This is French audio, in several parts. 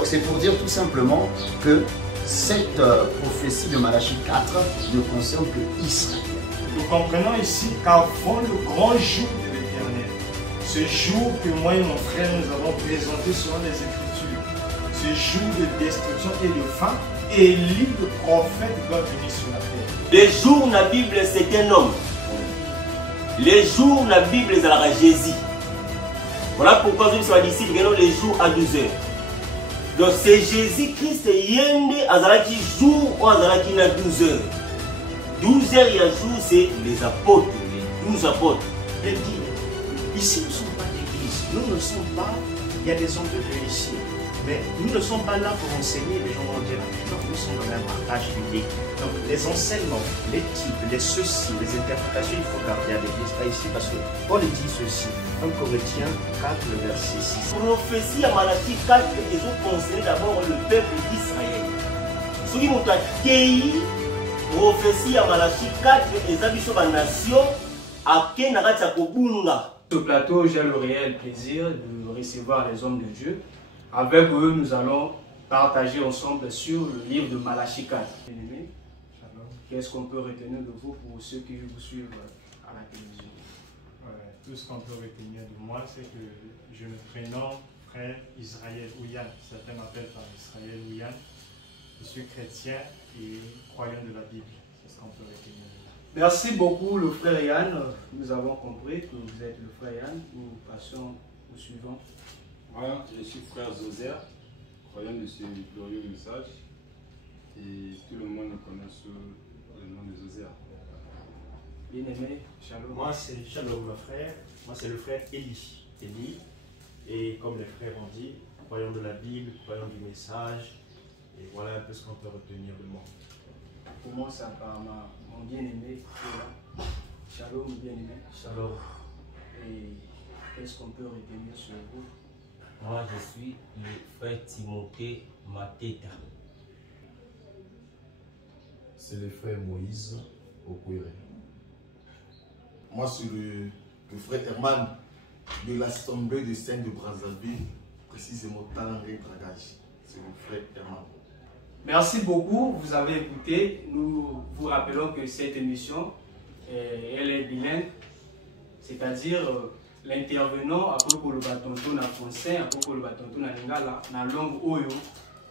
Donc c'est pour dire tout simplement que cette prophétie de Malachie 4 ne concerne que Israël. Nous comprenons ici qu'avant le grand jour de l'Éternel, ce jour que moi et mon frère nous avons présenté selon les Écritures, ce jour de destruction et de fin, Élie, le prophète, doit venir sur la terre. Les jours dans la Bible, c'est un homme. Les jours dans la Bible, c'est Jésus. Voilà pourquoi je me suis dit, les jours à 12 heures. Donc c'est Jésus-Christ, Yende, Azalaki jour ou Azalaki na 12 heures. 12 heures, il y a jour, c'est les apôtres, les 12 apôtres. Elle dit, ici nous ne sommes pas d'église, nous ne sommes pas, il y a des hommes de Dieu ici, mais nous ne sommes pas là pour enseigner, les gens vont dire, non, nous sommes dans un marquage biblique. Donc les enseignements, les types, les ceci, les interprétations, il faut garder à l'église, pas ici, parce que Paul dit ceci, 1 Corinthiens 4, le verset 6. Prophétie à Malachie 4, ils ont concerné d'abord le peuple d'Israël. Ceux qui m'ont accueilli, prophétie à Malachie 4, ils ont vu la nation à Kenarata Kobunga. Sur ce plateau, j'ai le réel plaisir de recevoir les hommes de Dieu. Avec eux, nous allons partager ensemble sur le livre de Malachie 4. Qu'est-ce qu'on peut retenir de vous pour ceux qui vous suivent à la télévision? Tout ce qu'on peut retenir de moi, c'est que je me prénomme frère Israël Ouyan. Certains m'appellent par Israël Ouyan. Je suis chrétien et croyant de la Bible. C'est ce qu'on peut retenir. Merci beaucoup, le frère Yann. Nous avons compris que vous êtes le frère Yann. Nous passons au suivant. Moi, je suis frère Zoser, croyant de ce glorieux message. Et tout le monde me connaît sous le nom de Zoser. Bien-aimé, Shalom. Moi c'est Shalom le frère, moi c'est le frère Élie. Et comme les frères ont dit, croyant de la Bible, croyant du message, et voilà un peu ce qu'on peut retenir de moi. Commence par mon bien-aimé qui est là. Shalom, bien-aimé. Shalom. Et qu'est-ce qu'on peut retenir sur vous? Moi, je suis le frère Timothée Mateta. C'est le frère Moïse Okwere. Moi, je suis le frère Herman de l'Assemblée des Saints de Brazzaville, précisément Talangé Dragage. C'est le frère Herman. Merci beaucoup, vous avez écouté. Nous vous rappelons que cette émission, elle est bilingue, c'est-à-dire l'intervenant après koloba tonton na français, après koloba tonton na lingala, na langue oyo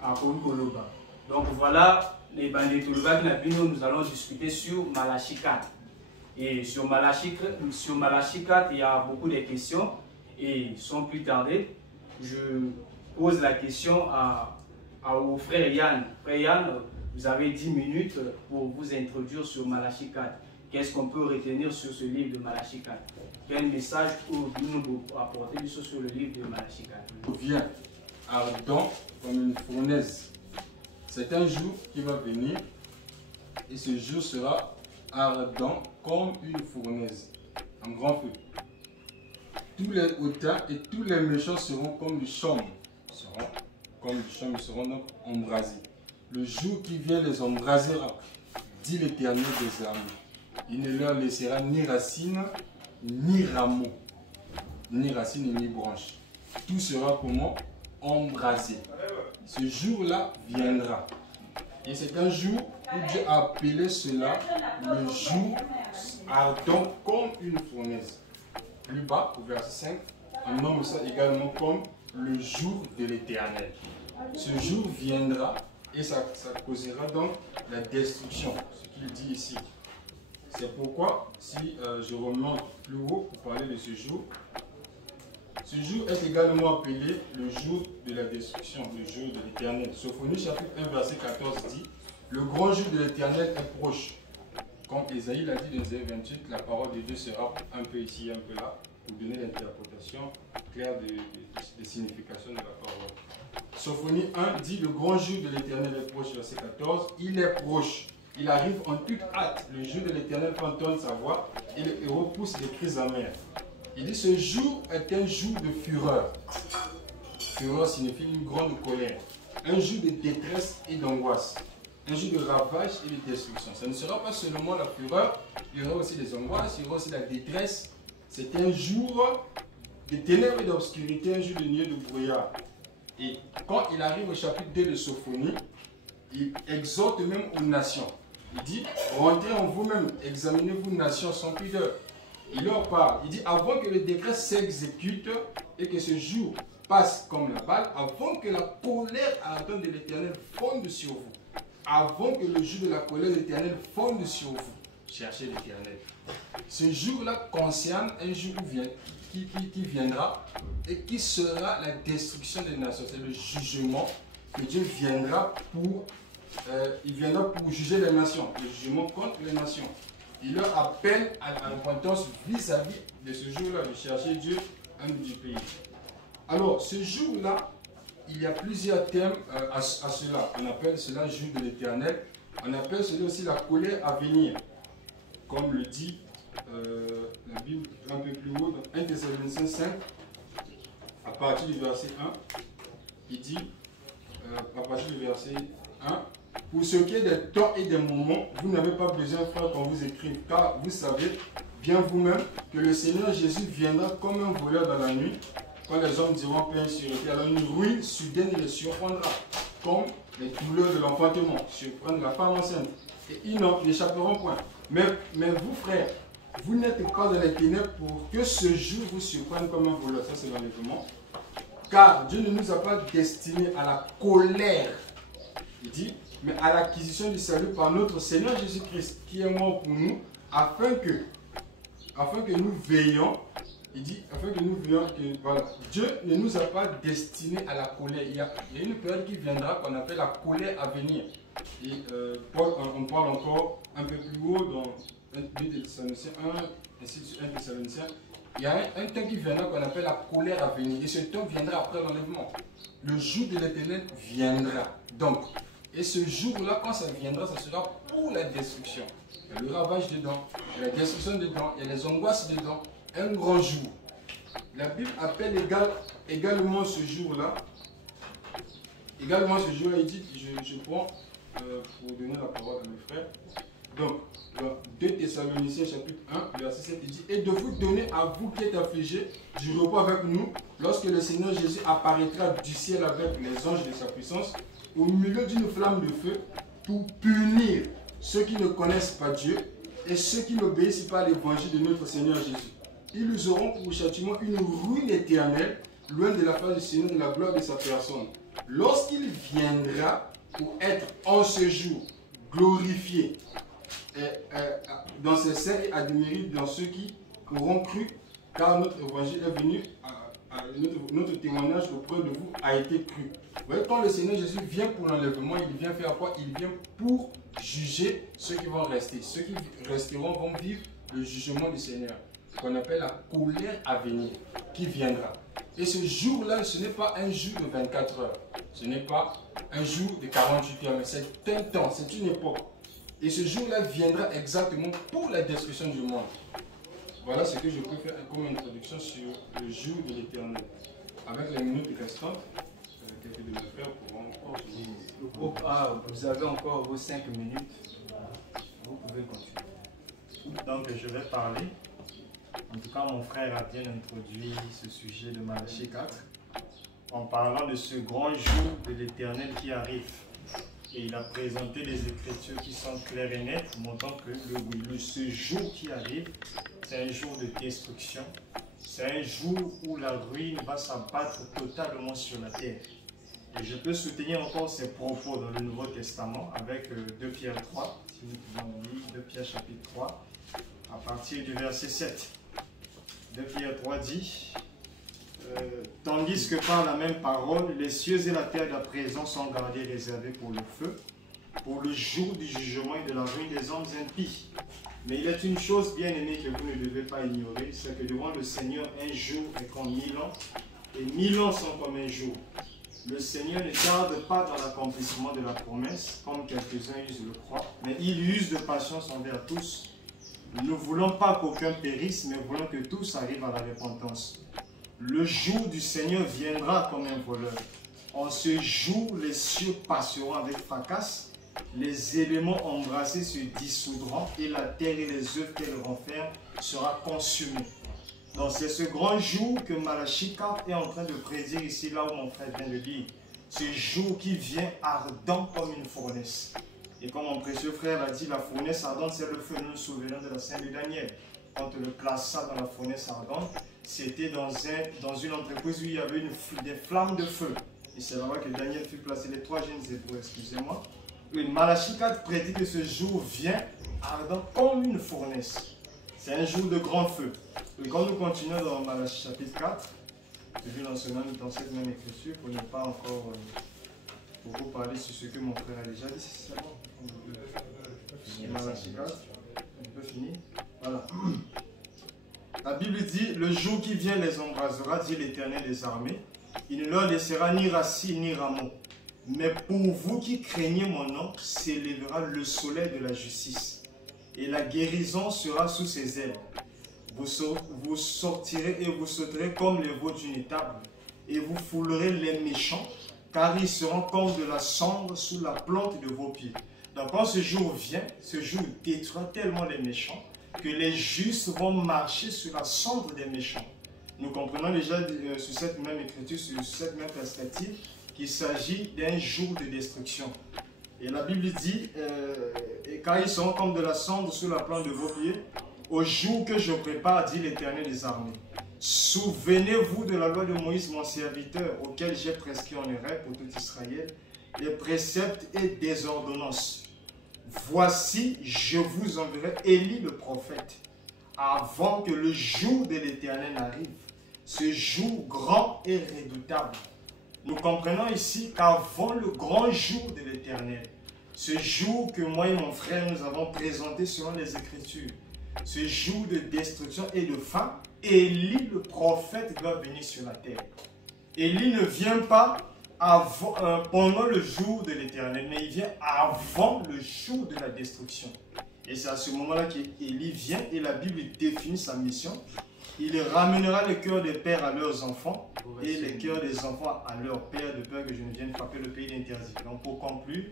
après koloba. Donc voilà, les bandits toloba qui nous allons discuter sur Malachie 4. Et sur Malachie 4, il y a beaucoup de questions. Et sans plus tarder, je pose la question au frère Yann. Frère Yann, vous avez 10 minutes pour vous introduire sur Malachie 4. Qu'est-ce qu'on peut retenir sur ce livre de Malachie 4? Quel message nous apporter sur le livre de Malachie 4? Vient ardent comme une fournaise. C'est un jour qui va venir et ce jour sera ardent comme une fournaise, un grand feu. Tous les hautains et tous les méchants seront comme du chaume. Ils seront donc embrasés. Le jour qui vient les embrasera, dit l'Éternel des armées. Il ne leur laissera ni racine, ni rameau, ni racine ni branche. Tout sera comment? Embrasé. Ce jour-là viendra. Et c'est un jour où Dieu a appelé cela le jour ardent comme une fournaise. Plus bas, au verset 5, on nomme ça également comme le jour de l'Éternel. Ce jour viendra et ça causera donc la destruction, ce qu'il dit ici. C'est pourquoi, si je remonte plus haut pour parler de ce jour est également appelé le jour de la destruction, le jour de l'Éternel. Sophonie chapitre 1 verset 14 dit: le grand jour de l'Éternel est proche. Comme Esaïe l'a dit dans Esaïe 28, la parole de Dieu sera un peu ici, un peu là, pour donner l'interprétation claire des significations de la parole. Sophonie 1 dit: le grand jour de l'Éternel est proche, verset 14, il est proche. Il arrive en toute hâte. Le jour de l'Éternel fait entendre sa voix et le héros pousse des cris amers. Il dit: ce jour est un jour de fureur. Fureur signifie une grande colère. Un jour de détresse et d'angoisse. Un jour de ravage et de destruction. Ce ne sera pas seulement la fureur, il y aura aussi des angoisses, il y aura aussi la détresse. C'est un jour de ténèbres et d'obscurité, un jour de nuée de brouillard. Et quand il arrive au chapitre 2 de Sophonie, il exhorte même aux nations. Il dit, rentrez en vous-même, examinez-vous nations sans pudeur. Il leur parle, il dit, avant que le décret s'exécute et que ce jour passe comme la balle, avant que la colère ardente de l'Éternel fonde sur vous, avant que le jour de la colère de l'Éternel fonde sur vous, cherchez l'Éternel. Ce jour-là concerne un jour qui viendra et qui sera la destruction des nations. C'est le jugement que Dieu viendra pour, juger les nations, le jugement contre les nations. Il leur appelle à la repentance vis-à-vis de ce jour-là, de chercher Dieu en du pays. Alors, ce jour-là, il y a plusieurs thèmes à cela. On appelle cela jour de l'Éternel. On appelle cela aussi la colère à venir. Comme le dit la Bible un peu plus haut, dans 1 Thessaloniciens 5, à partir du verset 1, il dit, à partir du verset 1, pour ce qui est des temps et des moments, vous n'avez pas besoin, frère, qu'on vous écrive, car vous savez bien vous-même que le Seigneur Jésus viendra comme un voleur dans la nuit, quand les hommes diront paix et sûreté, alors une ruine soudaine les surprendra, comme les douleurs de l'enfantement surprennent la femme enceinte, et ils n'en échapperont point. Mais vous, frères, vous n'êtes pas dans les ténèbres pour que ce jour vous surprenne comme un voleur. Ça, c'est l'enlèvement. Car Dieu ne nous a pas destinés à la colère, il dit, mais à l'acquisition du salut par notre Seigneur Jésus-Christ, qui est mort pour nous, afin que nous veillions. Il dit, afin que nous veillions, que voilà, Dieu ne nous a pas destinés à la colère. Il y a une période qui viendra qu'on appelle la colère à venir. Et Paul, on parle encore un peu plus haut dans 2 Thessaloniciens 1, ainsi de suite, 1 Thessaloniciens. Il y a un temps qui viendra qu'on appelle la colère à venir. Et ce temps viendra après l'enlèvement. Le jour de l'Éternel viendra. Donc, et ce jour-là, quand ça viendra, ça sera pour la destruction. Il y a le ravage dedans, il y a la destruction dedans, il y a les angoisses dedans. Un grand jour. La Bible appelle également ce jour-là. Également ce jour-là, il dit, je prends pour donner la parole à mes frères. Donc, 2 Thessaloniciens chapitre 1, verset 7, il dit, et de vous donner à vous qui êtes affligés du repos avec nous, lorsque le Seigneur Jésus apparaîtra du ciel avec les anges de sa puissance, au milieu d'une flamme de feu, pour punir ceux qui ne connaissent pas Dieu et ceux qui n'obéissent pas à l'évangile de notre Seigneur Jésus. Ils auront pour châtiment une ruine éternelle, loin de la face du Seigneur, de la gloire de sa personne. Lorsqu'il viendra pour être en ce jour glorifié dans ses saints et admiré dans ceux qui auront cru, car notre évangile est venu, notre témoignage auprès de vous a été cru. Vous voyez, quand le Seigneur Jésus vient pour l'enlèvement, il vient faire quoi? Il vient pour juger ceux qui vont rester. Ceux qui resteront vont vivre le jugement du Seigneur, qu'on appelle la colère à venir, qui viendra. Et ce jour-là, ce n'est pas un jour de 24 heures, ce n'est pas un jour de 48 heures, mais c'est un temps, c'est une époque. Et ce jour-là viendra exactement pour la destruction du monde. Voilà ce que je peux faire comme introduction sur le jour de l'Éternel. Avec les minutes restantes, quelques de mes frères pourront continuer. Le groupe A, vous avez encore vos 5 minutes. Vous pouvez continuer. Donc je vais parler. En tout cas, mon frère a bien introduit ce sujet de Malachie 4 en parlant de ce grand jour de l'Éternel qui arrive. Et il a présenté des écritures qui sont claires et nettes, montrant que ce jour qui arrive, c'est un jour de destruction. C'est un jour où la ruine va s'abattre totalement sur la terre. Et je peux soutenir encore ces propos dans le Nouveau Testament avec 2 Pierre 3, si nous pouvons lire 2 Pierre chapitre 3, à partir du verset 7. 2 Pierre 3 dit, tandis que par la même parole, les cieux et la terre d'à présent sont gardés réservés pour le feu, pour le jour du jugement et de la ruine des hommes impies. Mais il est une chose bien aimée que vous ne devez pas ignorer, c'est que devant le Seigneur, un jour est comme 1000 ans, et 1000 ans sont comme un jour. Le Seigneur ne tarde pas dans l'accomplissement de la promesse, comme quelques-uns usent le croire, mais il use de patience envers tous. Nous ne voulons pas qu'aucun périsse, mais voulons que tous arrivent à la repentance. Le jour du Seigneur viendra comme un voleur. En ce jour, les cieux passeront avec fracas, les éléments embrassés se dissoudront et la terre et les œuvres qu'elle renferme sera consumée. Donc c'est ce grand jour que Malachie 4 est en train de prédire ici, là où mon frère vient de dire. Ce jour qui vient ardent comme une fournaise. Et comme mon précieux frère l'a dit, la fournaise ardente, c'est le feu. Nous nous souvenons de la scène de Daniel. Quand on le plaça dans la fournaise ardente, c'était dans une entreprise où il y avait des flammes de feu. Et c'est là-bas que Daniel fut placé, les 3 jeunes époux, excusez-moi. Malachie 4 prédit que ce jour vient ardent comme une fournaise. C'est un jour de grand feu. Et quand nous continuons dans Malachie chapitre 4, toujours dans cette même écriture, pour ne pas encore beaucoup parler sur ce que mon frère a déjà dit, c'est bon. Malachie 4, on peut finir. Voilà. La Bible dit, le jour qui vient les embrasera, dit l'Éternel des armées. Il ne leur laissera ni racine ni rameau. Mais pour vous qui craignez mon nom, s'élèvera le soleil de la justice. Et la guérison sera sous ses ailes. Vous sortirez et vous sauterez comme les veaux d'une étable. Et vous foulerez les méchants, car ils seront comme de la cendre sous la plante de vos pieds. Donc quand ce jour vient, ce jour détruira tellement les méchants, que les justes vont marcher sur la cendre des méchants. Nous comprenons déjà sur cette même écriture, sur cette même perspective, qu'il s'agit d'un jour de destruction. Et la Bible dit, car ils seront comme de la cendre sur la plante de vos pieds, au jour que je prépare, dit l'Éternel des armées. Souvenez-vous de la loi de Moïse, mon serviteur, auquel j'ai prescrit en erreur pour tout Israël, des préceptes et des ordonnances. Voici, je vous enverrai Élie le prophète, avant que le jour de l'Éternel arrive, ce jour grand et redoutable. Nous comprenons ici qu'avant le grand jour de l'Éternel, ce jour que moi et mon frère nous avons présenté selon les Écritures, ce jour de destruction et de faim, Élie le prophète doit venir sur la terre. Élie ne vient pas pendant le jour de l'Éternel, mais il vient avant le jour de la destruction. Et c'est à ce moment-là qu'Élie vient et la Bible définit sa mission. Il ramènera le cœur des pères à leurs enfants et les cœurs des enfants à leurs pères, de peur que je ne vienne frapper le pays d'interdit. Donc pour conclure,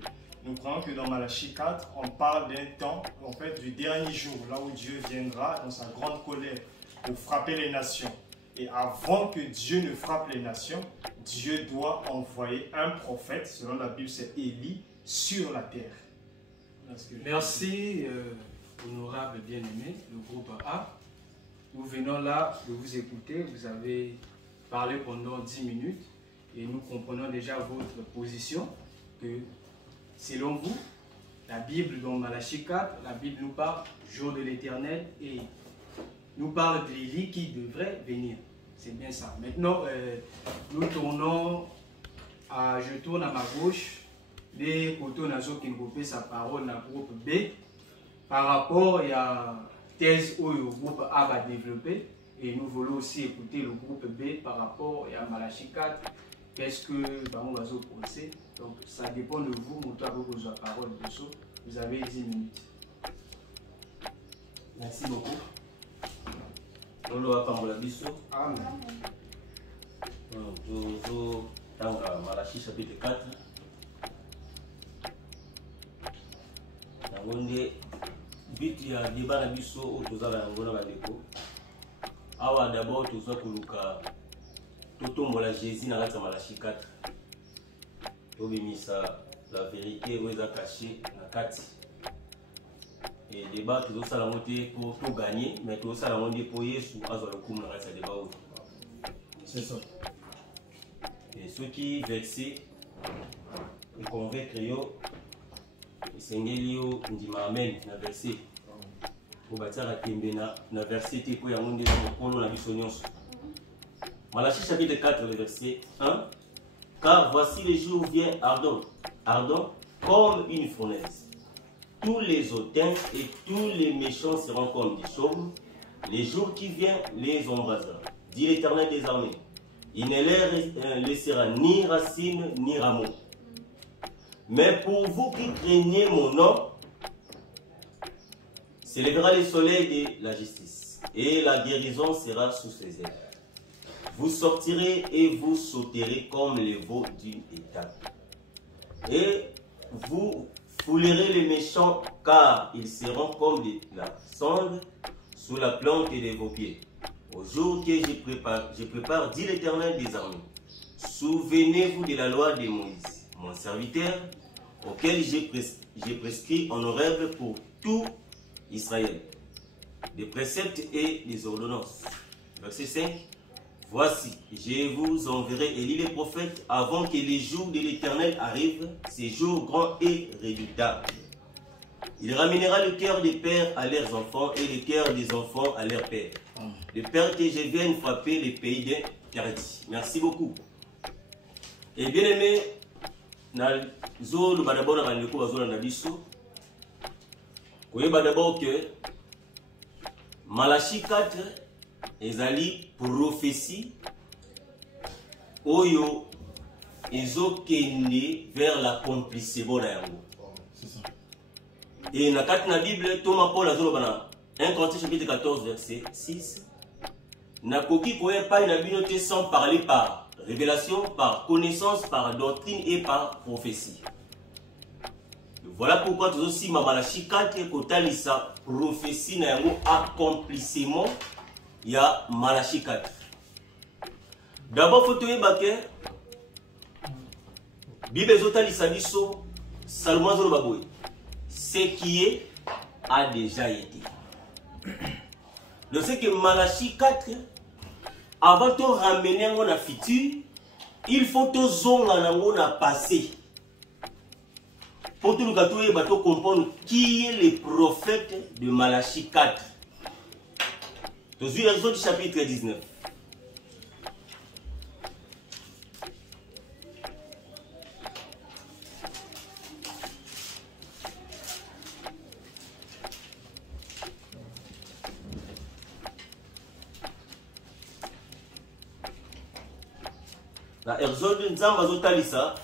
nous croyons que dans Malachie 4, on parle d'un temps, en fait, du dernier jour, là où Dieu viendra dans sa grande colère pour frapper les nations. Et avant que Dieu ne frappe les nations, Dieu doit envoyer un prophète, selon la Bible c'est Élie, sur la terre. Merci, honorable bien-aimé, le groupe A. Nous venons là de vous écouter, vous avez parlé pendant 10 minutes et nous comprenons déjà votre position que selon vous, la Bible dans Malachie 4, la Bible nous parle du jour de l'Éternel et nous parle de l'Élie qui devrait venir. C'est bien ça. Maintenant, nous tournons, je tourne à ma gauche, les côtés nazo qui nous sa parole dans le groupe B par rapport à thèse où le groupe A va développer et nous voulons aussi écouter le groupe B par rapport à Malachie 4. Qu'est-ce que on va penser? Donc ça dépend de vous, mon toit vous la parole de ça. Vous avez 10 minutes. Merci beaucoup. On va parler de ça. Amen. Dans Malachie chapitre 4. But ya débat na biso o tozala yango na bandeko awa d'abord tozwa koluka totombola Jésus na kati ya Malachie 4 tobimisa la vérité oyo eza caché na kati et débat tozosala yango te po toganye mais tozosala yango nde po Yesu azwa lokumu na kati ya débat oyo. C'est ça. Et soki verset econvaincre yo esengeli yo ndima amen na verset obatiaka tembe na verset te po yango nde mokolo na biso nyonso. Malachie chapitre 4 le verset 1. Car voici les jours viennent ardents comme une fournaise. Tous les hautains et tous les méchants seront comme des chaumes. Les jours qui viennent les embrasera, dit l'Éternel des armées. Il ne leur laissera ni racine ni rameau. Mais pour vous qui craignez mon nom, s'élèvera le soleil de la justice, et la guérison sera sous ses ailes. Vous sortirez et vous sauterez comme les veaux d'une étable. Et vous foulerez les méchants, car ils seront comme de la cendre sous la plante de vos pieds. au jour que je prépare, dit l'Éternel des armées. Souvenez-vous de la loi de Moïse, mon serviteur, auquel j'ai prescrit honorable pour tout Israël, des préceptes et des ordonnances. Verset 5. Voici, je vous enverrai Élie le prophète avant que les jours de l'Éternel arrivent, ces jours grands et redoutables. Il ramènera le cœur des pères à leurs enfants et le cœur des enfants à leurs pères. De peur que je vienne frapper les pays des Cardis. Merci beaucoup. Et bien aimé, d'abord que Malachie 4 ezali prophétie oyo ezokende vers l'accomplissement na yango. Et na kati na Bible Thomas Paul azoloba na 1 Corinthiens chapitre 14 verset 6 nakoki koya pa na bino te sans parler par révélation, par connaissance, par doctrine et par prophétie. Voilà pourquoi tous aussi Malachie 4 kotalisa prophétie na yango accomplissement il y a Malachie 4. D'abord, il faut te dire que Bible zotalisa biso Salomon zolobaboy. Ce qui est a déjà été. Donc c'est que Malachie 4, avant de ramener un futur, il faut que zonga na passé. Pour tout le gâteau et bateau comprendre qui est le prophète de Malachie 4. Dans Exode chapitre 19. Dans Exode, Nzamba zotalisa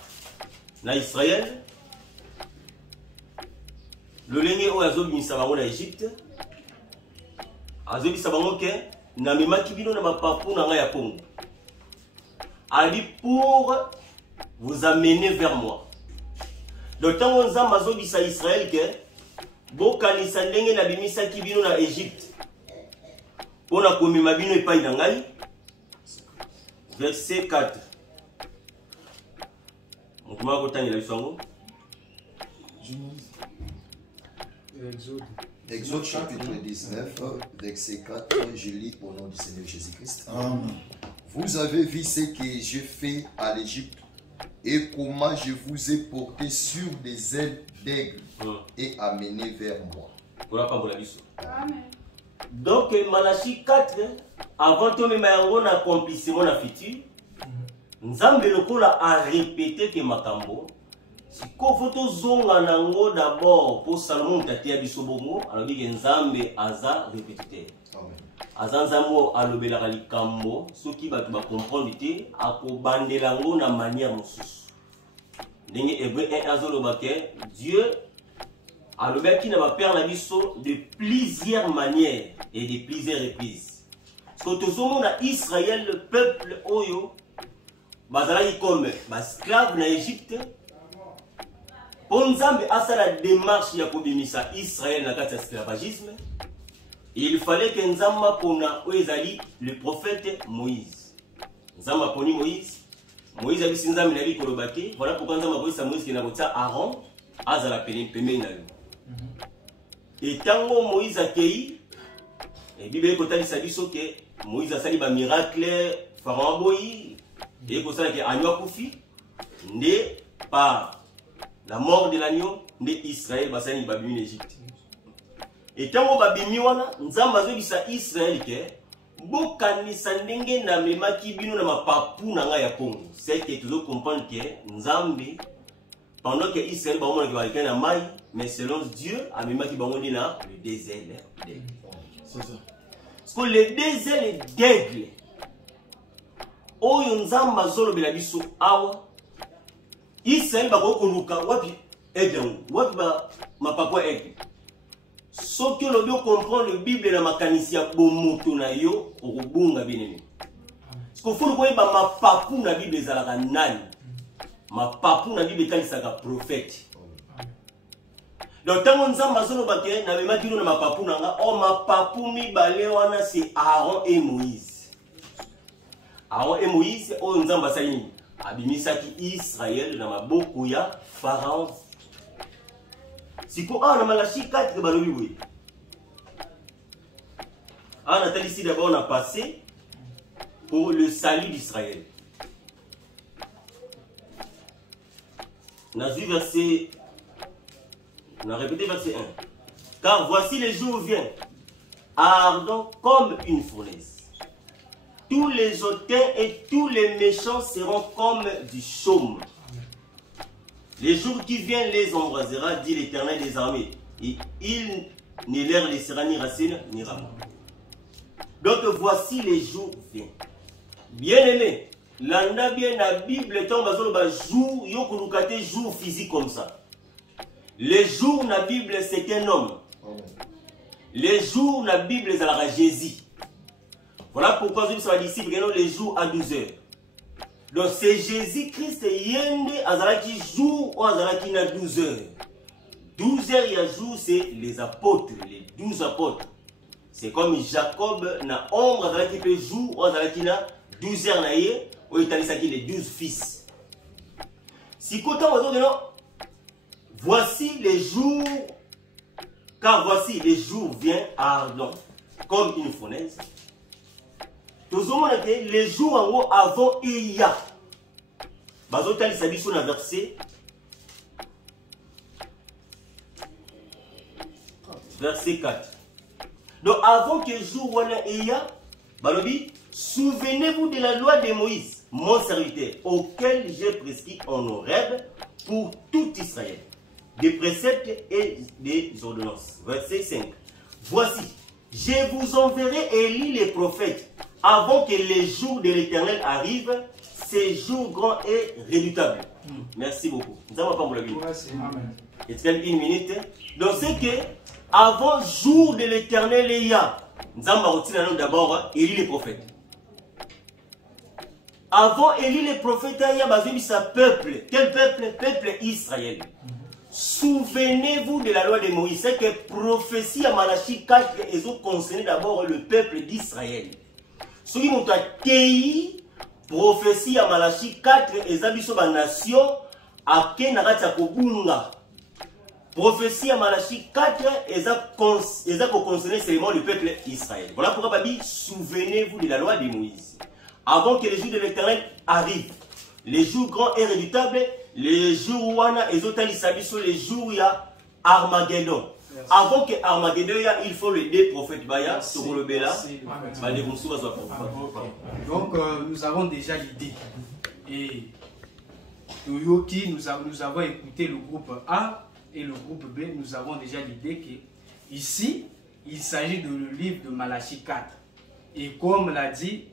na Israël. Le lenge oyo azobimisa bango na Égypte. Azobisa bango ke na memaki bino na mapapu na ngai ya Congo. Ali pour vous amener vers moi. Donc tango Nzamba azobisa Israël ke bokanisa ndenge na bimisaki bino na Égypte. Pona komema bino epai na ngai. Verset 4. Mokuma kotangela biso yango. Exode chapitre 19, verset 4, je lis au nom du Seigneur Jésus-Christ. Vous avez vu ce que j'ai fait à l'Égypte et comment je vous ai porté sur des ailes d'aigle et amené vers moi. Donc, Malachie 4, avant que même un accomplissement na futur, Nzambe lokola a répété que makambo. Si kofoto zonga nango d'abord pour Salomon tatia bisobongo, alors dit que Nzambe aza répétiteur. Aza Nzambo alobela likambo, ceux qui va comprendre te akobandela ngo na manière mosusu. Ndenge Hébreu 1 azoloba ke Dieu alobaki na ba père na biso de plusieurs manières et de plusieurs reprises. Parce que tout na Israël, le peuple oyo bazalaki comme esclave na Égypte. Nzambe a la démarche ya kobimisa Israël na kati ya esclavagisme. Il fallait que Nzamba pona oezali le prophète Moïse. Nzamba poni Moïse. Moïse a bisi Nzambe na bi kolobaki. Voilà pourquoi Nzamba boisa Moïse ki na kotia Aaron azala pembeni na yo. Et tango Moïse akei et Bible kotalisa biso ke Moïse asali ba miracle Pharaon boyi et ko sala ke anyo akufi nde par la mort de l'agneau de Israël basani babimi en Égypte. Et tango babimi wana Nzamba zobisa Israël ke bokanisa ndenge na memaki bino na mapapu na nga ya Congo. C'est que tu dois comprendre que Nzambe pendant que Israël ba mona ke balika na mai, mais selon Dieu a memaki bango na le désert d'aigle. C'est ça. Parce que le désert d'aigle oyo Nzamba zolobela biso awa Israël va koluka wapi aigle wapi ba mapakwa aigle. Ce que l'on doit comprendre le Bible na makanisi ya bomoto na yo okubunga binene. Parce que faut ko ba mapapu na Bible ezalaka nani. Mapapu na Bible kalisaka prophète. Donc, tant que Nzamba Zolo Baké, n'a même dit ma papou nanga, oh ma papou mi balé wana c'est Aaron et Moïse. Aaron et Moïse, oh Nzamba Saïni, abimisaki Israël dans ma bokuya Pharaon. Si pour un Malachi 4 balobi oui. Ah, on a ici d'abord on a passé pour le salut d'Israël. On a vu verset. On a répété verset 1. Car voici les jours viennent, ardents comme une fournaise. Tous les hautains et tous les méchants seront comme du chaume. Les jours qui viennent les embrasera, dit l'Éternel des armées. Et il ne leur laissera ni racine ni rameau. Donc voici les jours viennent. Bien-aimé, l'anda bien la Bible tombe sur le jour, yokulukate jour physique comme ça. Les jours la Bible c'est un homme. Les jours la Bible c'est la Jésus. Voilà pourquoi je suis disciple les jours à 12 heures. Donc c'est Jésus-Christ yende azalaki jour ou azalaki na 12 heures. 12 heures il y a jour c'est les apôtres, les 12 apôtres. C'est comme Jacob na ombre azalaki pe jour ou azalaki na 12 heures na ye ou etalisaki les 12 fils. Si côté voici les jours, car voici les jours viennent ardents comme une fournaise. Les jours en haut avant il y a. Bazotal sabi sur la verset. Verset 4. Donc avant que le jour il y a, Balobi, souvenez-vous de la loi de Moïse, mon serviteur, auquel j'ai prescrit en Horeb pour tout Israël, des préceptes et des ordonnances. Verset 5. Voici, je vous enverrai Élie les prophètes, avant que les jours de l'Éternel arrivent, ces jours grands et redoutables. Merci beaucoup. Nous avons pas pour la Bible. Est-ce une minute? Donc c'est que avant jour de l'Éternel, il y a. Nous avons d'abord Élie les prophètes. Avant Élie les prophètes, il y a besoin de sa peuple. Quel peuple? Peuple Israël. Souvenez-vous de la loi de Moïse. C'est que prophétie à Malachi 4 ils ont concerné d'abord le peuple d'Israël. Ce qui ont accueilli prophétie à Malachi 4 ils ont la nation à Kenarata Kobunga. Prophétie à Malachi 4 ils ont concerné seulement le peuple d'Israël. Voilà pourquoi Babi, souvenez-vous de la loi de Moïse. Avant que les jours de l'Éternel arrivent, les jours grands et redoutables, les jours où ils ont sur les jours où il y a Armageddon. Merci. Avant que Armageddon, il faut les deux prophètes Baya, sur le Bela. Donc nous avons déjà l'idée. Et Toyoki, nous avons écouté le groupe A et le groupe B. Nous avons déjà l'idée que ici, il s'agit de le livre de Malachi 4. Et comme l'a dit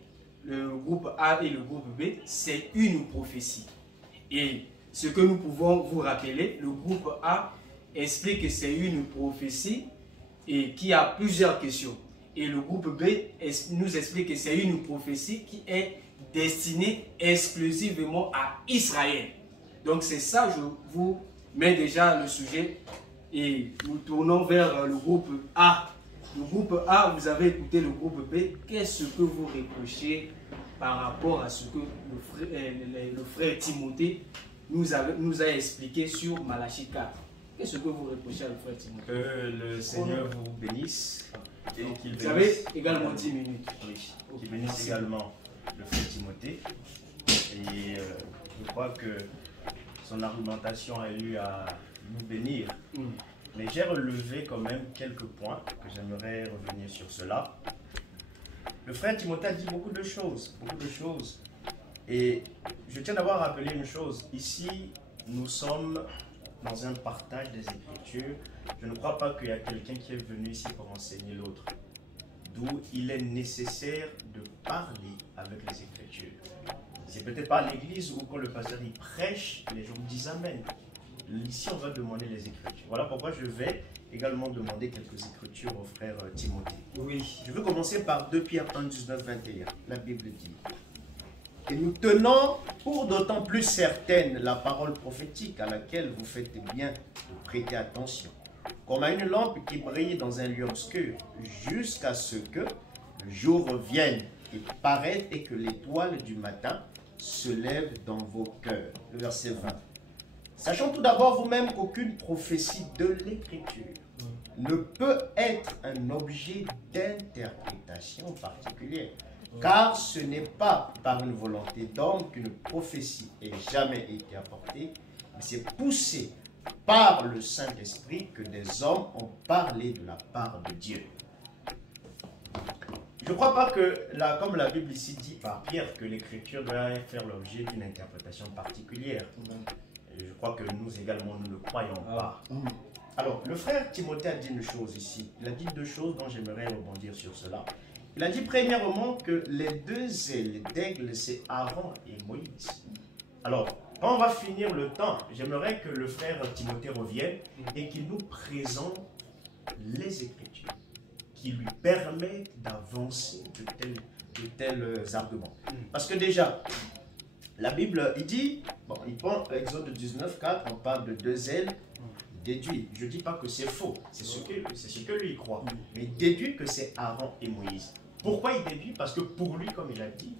le groupe A et le groupe B, c'est une prophétie. Et ce que nous pouvons vous rappeler, le groupe A explique que c'est une prophétie et qui a plusieurs questions. Et le groupe B nous explique que c'est une prophétie qui est destinée exclusivement à Israël. Donc c'est ça, je vous mets déjà le sujet et nous tournons vers le groupe A. Le groupe A, vous avez écouté le groupe B. Qu'est-ce que vous reprochez par rapport à ce que le frère Timothée nous a expliqué sur Malachi 4? Qu'est-ce que vous reprochez à le frère Timothée? Que le Seigneur vous bénisse. Et qu'il vous avez également 10 minutes. Oui, qu'il bénisse également le frère Timothée. Et je crois que son argumentation a eu à nous bénir. Mais j'ai relevé quand même quelques points que j'aimerais revenir sur cela. Le frère Timothée a dit beaucoup de choses. Et je tiens d'abord à rappeler une chose. Ici, nous sommes dans un partage des Écritures. Je ne crois pas qu'il y a quelqu'un qui est venu ici pour enseigner l'autre. D'où il est nécessaire de parler avec les Écritures. C'est peut-être pas à l'église où quand le pasteur il prêche, les gens disent Amen. Ici, on va demander les Écritures. Voilà pourquoi je vais également demander quelques Écritures au frère Timothée. Oui. Je veux commencer par 2 Pierre 1, 19, 21. La Bible dit: et nous tenons pour d'autant plus certaine la parole prophétique à laquelle vous faites bien de prêter attention, comme à une lampe qui brille dans un lieu obscur, jusqu'à ce que le jour revienne et paraisse et que l'étoile du matin se lève dans vos cœurs. Le verset 20. Sachant tout d'abord vous-même qu'aucune prophétie de l'Écriture ne peut être un objet d'interprétation particulière, car ce n'est pas par une volonté d'homme qu'une prophétie ait jamais été apportée, mais c'est poussé par le Saint-Esprit que des hommes ont parlé de la part de Dieu. Je ne crois pas que, comme la Bible ici dit par Pierre, que l'Écriture doit faire l'objet d'une interprétation particulière. Et je crois que nous également, nous ne le croyons pas. Alors, le frère Timothée a dit une chose ici. Il a dit deux choses dont j'aimerais rebondir sur cela. Il a dit premièrement que les deux ailes d'aigle, c'est Aaron et Moïse. Alors, quand on va finir le temps, j'aimerais que le frère Timothée revienne et qu'il nous présente les Écritures qui lui permettent d'avancer de tels arguments. Parce que déjà, la Bible, il dit, bon, il prend Exode 19, 4, on parle de deux ailes, il déduit. Je ne dis pas que c'est faux, c'est ce que lui croit. Mais il déduit que c'est Aaron et Moïse. Pourquoi il déduit? Parce que pour lui, comme il a dit,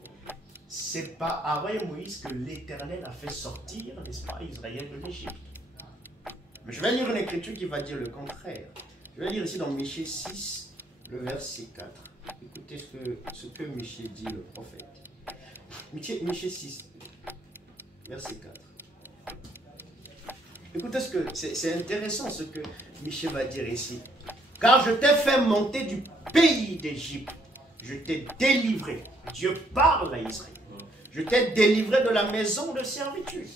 c'est pas Aaron et Moïse que l'Éternel a fait sortir, n'est-ce pas, Israël de l'Égypte. Mais je vais lire une écriture qui va dire le contraire. Je vais lire ici dans Michée 6, le verset 4. Écoutez ce que Michée dit, le prophète. Michée 6, verset 4. Écoutez ce que c'est intéressant ce que Michée va dire ici. Car je t'ai fait monter du pays d'Égypte. Je t'ai délivré. Dieu parle à Israël. Je t'ai délivré de la maison de servitude.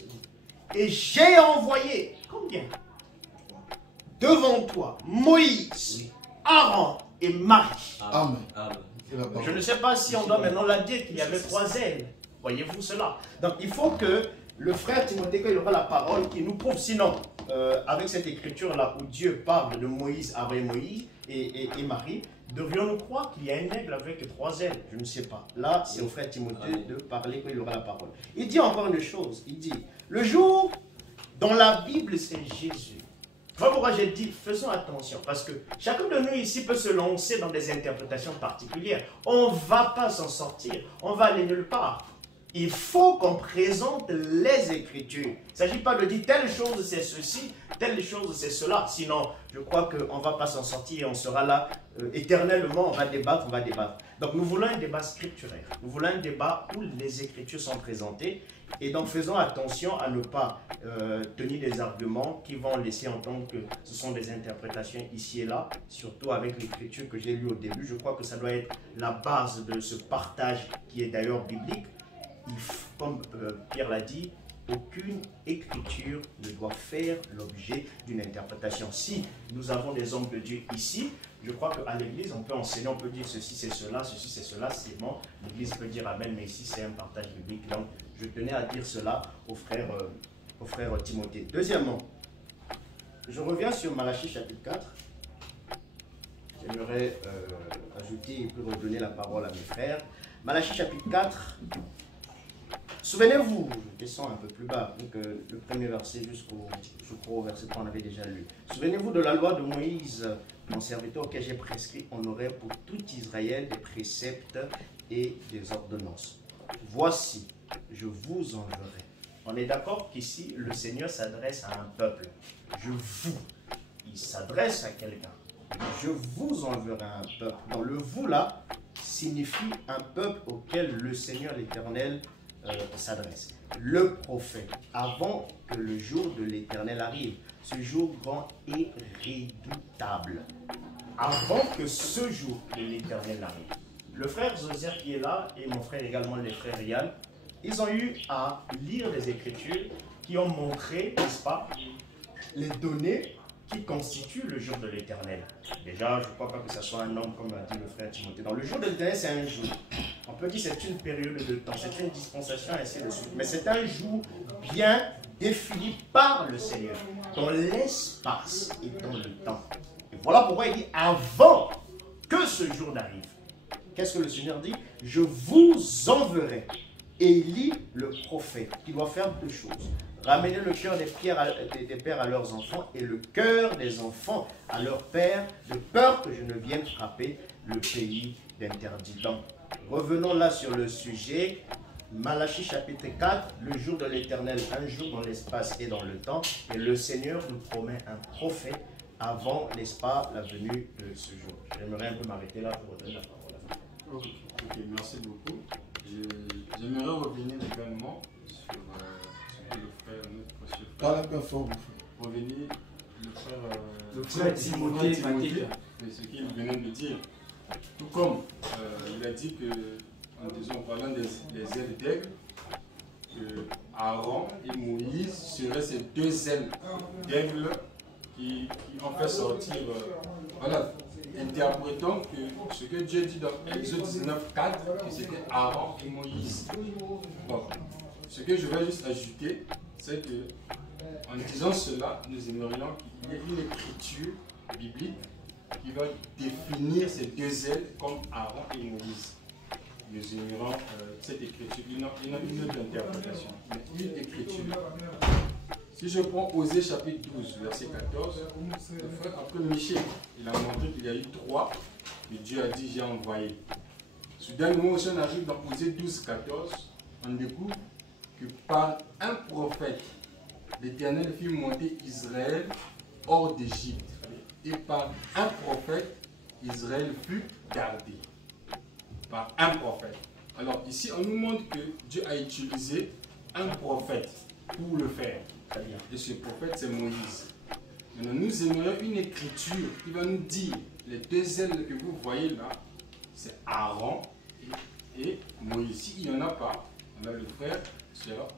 Et j'ai envoyé, combien? Devant toi, Moïse, Aaron et Marie. Amen. Je ne sais pas si on doit maintenant la dire qu'il y avait trois ailes. Voyez-vous cela? Donc il faut que le frère Timothée, quand il aura la parole, qu'il nous prouve. Sinon, avec cette écriture-là où Dieu parle de Moïse, Aaron et Marie, devrions-nous croire qu'il y a un aigle avec trois ailes? Je ne sais pas. Là, c'est au frère Timothée de parler quand il aura la parole. Il dit encore une chose. Il dit, le jour dont la Bible, c'est Jésus. Voilà pourquoi j'ai dit, faisons attention. Parce que chacun de nous ici peut se lancer dans des interprétations particulières. On ne va pas s'en sortir. On va aller nulle part. Il faut qu'on présente les Écritures. Il ne s'agit pas de dire telle chose c'est ceci, telle chose c'est cela. Sinon, je crois qu'on ne va pas s'en sortir et on sera là éternellement. On va débattre, on va débattre. Donc nous voulons un débat scripturaire. Nous voulons un débat où les Écritures sont présentées. Et donc faisons attention à ne pas tenir des arguments qui vont laisser entendre que ce sont des interprétations ici et là. Surtout avec l'Écriture que j'ai lue au début. Je crois que ça doit être la base de ce partage qui est d'ailleurs biblique. Comme Pierre l'a dit, aucune écriture ne doit faire l'objet d'une interprétation. Si nous avons des hommes de Dieu ici, je crois qu'à l'église, on peut enseigner, on peut dire ceci c'est cela, c'est bon. L'église peut dire amen, mais ici c'est un partage biblique. Donc je tenais à dire cela au frère Timothée. Deuxièmement, je reviens sur Malachie chapitre 4. J'aimerais ajouter et puis redonner la parole à mes frères. Malachie chapitre 4. Souvenez-vous, je descends un peu plus bas, donc le premier verset jusqu'au, je crois, au verset 3, on avait déjà lu. Souvenez-vous de la loi de Moïse, mon serviteur, auquel j'ai prescrit, on aurait pour tout Israël des préceptes et des ordonnances. Voici, je vous enverrai. On est d'accord qu'ici, le Seigneur s'adresse à un peuple. Il s'adresse à quelqu'un. Je vous enverrai un peuple. Dans le vous là, signifie un peuple auquel le Seigneur l'Éternel s'adresse. Le prophète, avant que le jour de l'Éternel arrive, ce jour grand et redoutable, avant que ce jour de l'Éternel arrive. Le frère Joseph qui est là, et mon frère également, les frères Yann, ils ont eu à lire les Écritures qui ont montré, n'est-ce pas, les données qui constituent le jour de l'Éternel. Déjà, je ne crois pas que ce soit un homme, comme a dit le frère Timothée. Dans le jour de l'Éternel, c'est un jour. On peut dire que c'est une période de temps, c'est une dispensation, ainsi de suite. Mais c'est un jour bien défini par le Seigneur, dans l'espace et dans le temps. Et voilà pourquoi il dit, avant que ce jour n'arrive. Qu'est-ce que le Seigneur dit? Je vous enverrai. Élie, le prophète, qui doit faire deux choses. Ramenez le cœur des pères à leurs enfants et le cœur des enfants à leurs pères, de peur que je ne vienne frapper le pays d'interdit. Donc, revenons là sur le sujet. Malachie chapitre 4, le jour de l'Éternel, un jour dans l'espace et dans le temps. Et le Seigneur nous promet un prophète avant, n'est-ce pas, la venue de ce jour. J'aimerais un peu m'arrêter là pour donner la parole à vous. Ok, merci beaucoup. J'aimerais revenir également sur le frère, notre précieux frère. Parle un peu fort, mon frère. Revenir, le frère Timothée Mateta. ce qu'il venait de dire. Tout comme il a dit que, en parlant des ailes d'aigle, que Aaron et Moïse seraient ces deux ailes d'aigle qui ont fait sortir. Voilà, interprétons que ce que Dieu dit dans Exode 19:4, que c'était Aaron et Moïse. Bon, ce que je vais juste ajouter, c'est que en disant cela, nous aimerions qu'il y ait une écriture biblique qui va définir ces deux ailes comme Aaron et Moïse. Nous aimerions cette écriture, une autre interprétation, mais une écriture. Si je prends Osée chapitre 12, verset 14, le frère, après Michel, il a montré qu'il y a eu 3, mais Dieu a dit j'ai envoyé. Soudainement, si on arrive dans Osée 12, 14, on découvre que par un prophète, l'Éternel fit monter Israël hors d'Égypte. Et par un prophète, Israël fut gardé. Par un prophète. Alors ici, on nous montre que Dieu a utilisé un prophète pour le faire. Et ce prophète, c'est Moïse. Maintenant, nous aimerions une écriture qui va nous dire les deux ailes que vous voyez là, c'est Aaron et Moïse. S'il n'y en a pas, alors le frère sera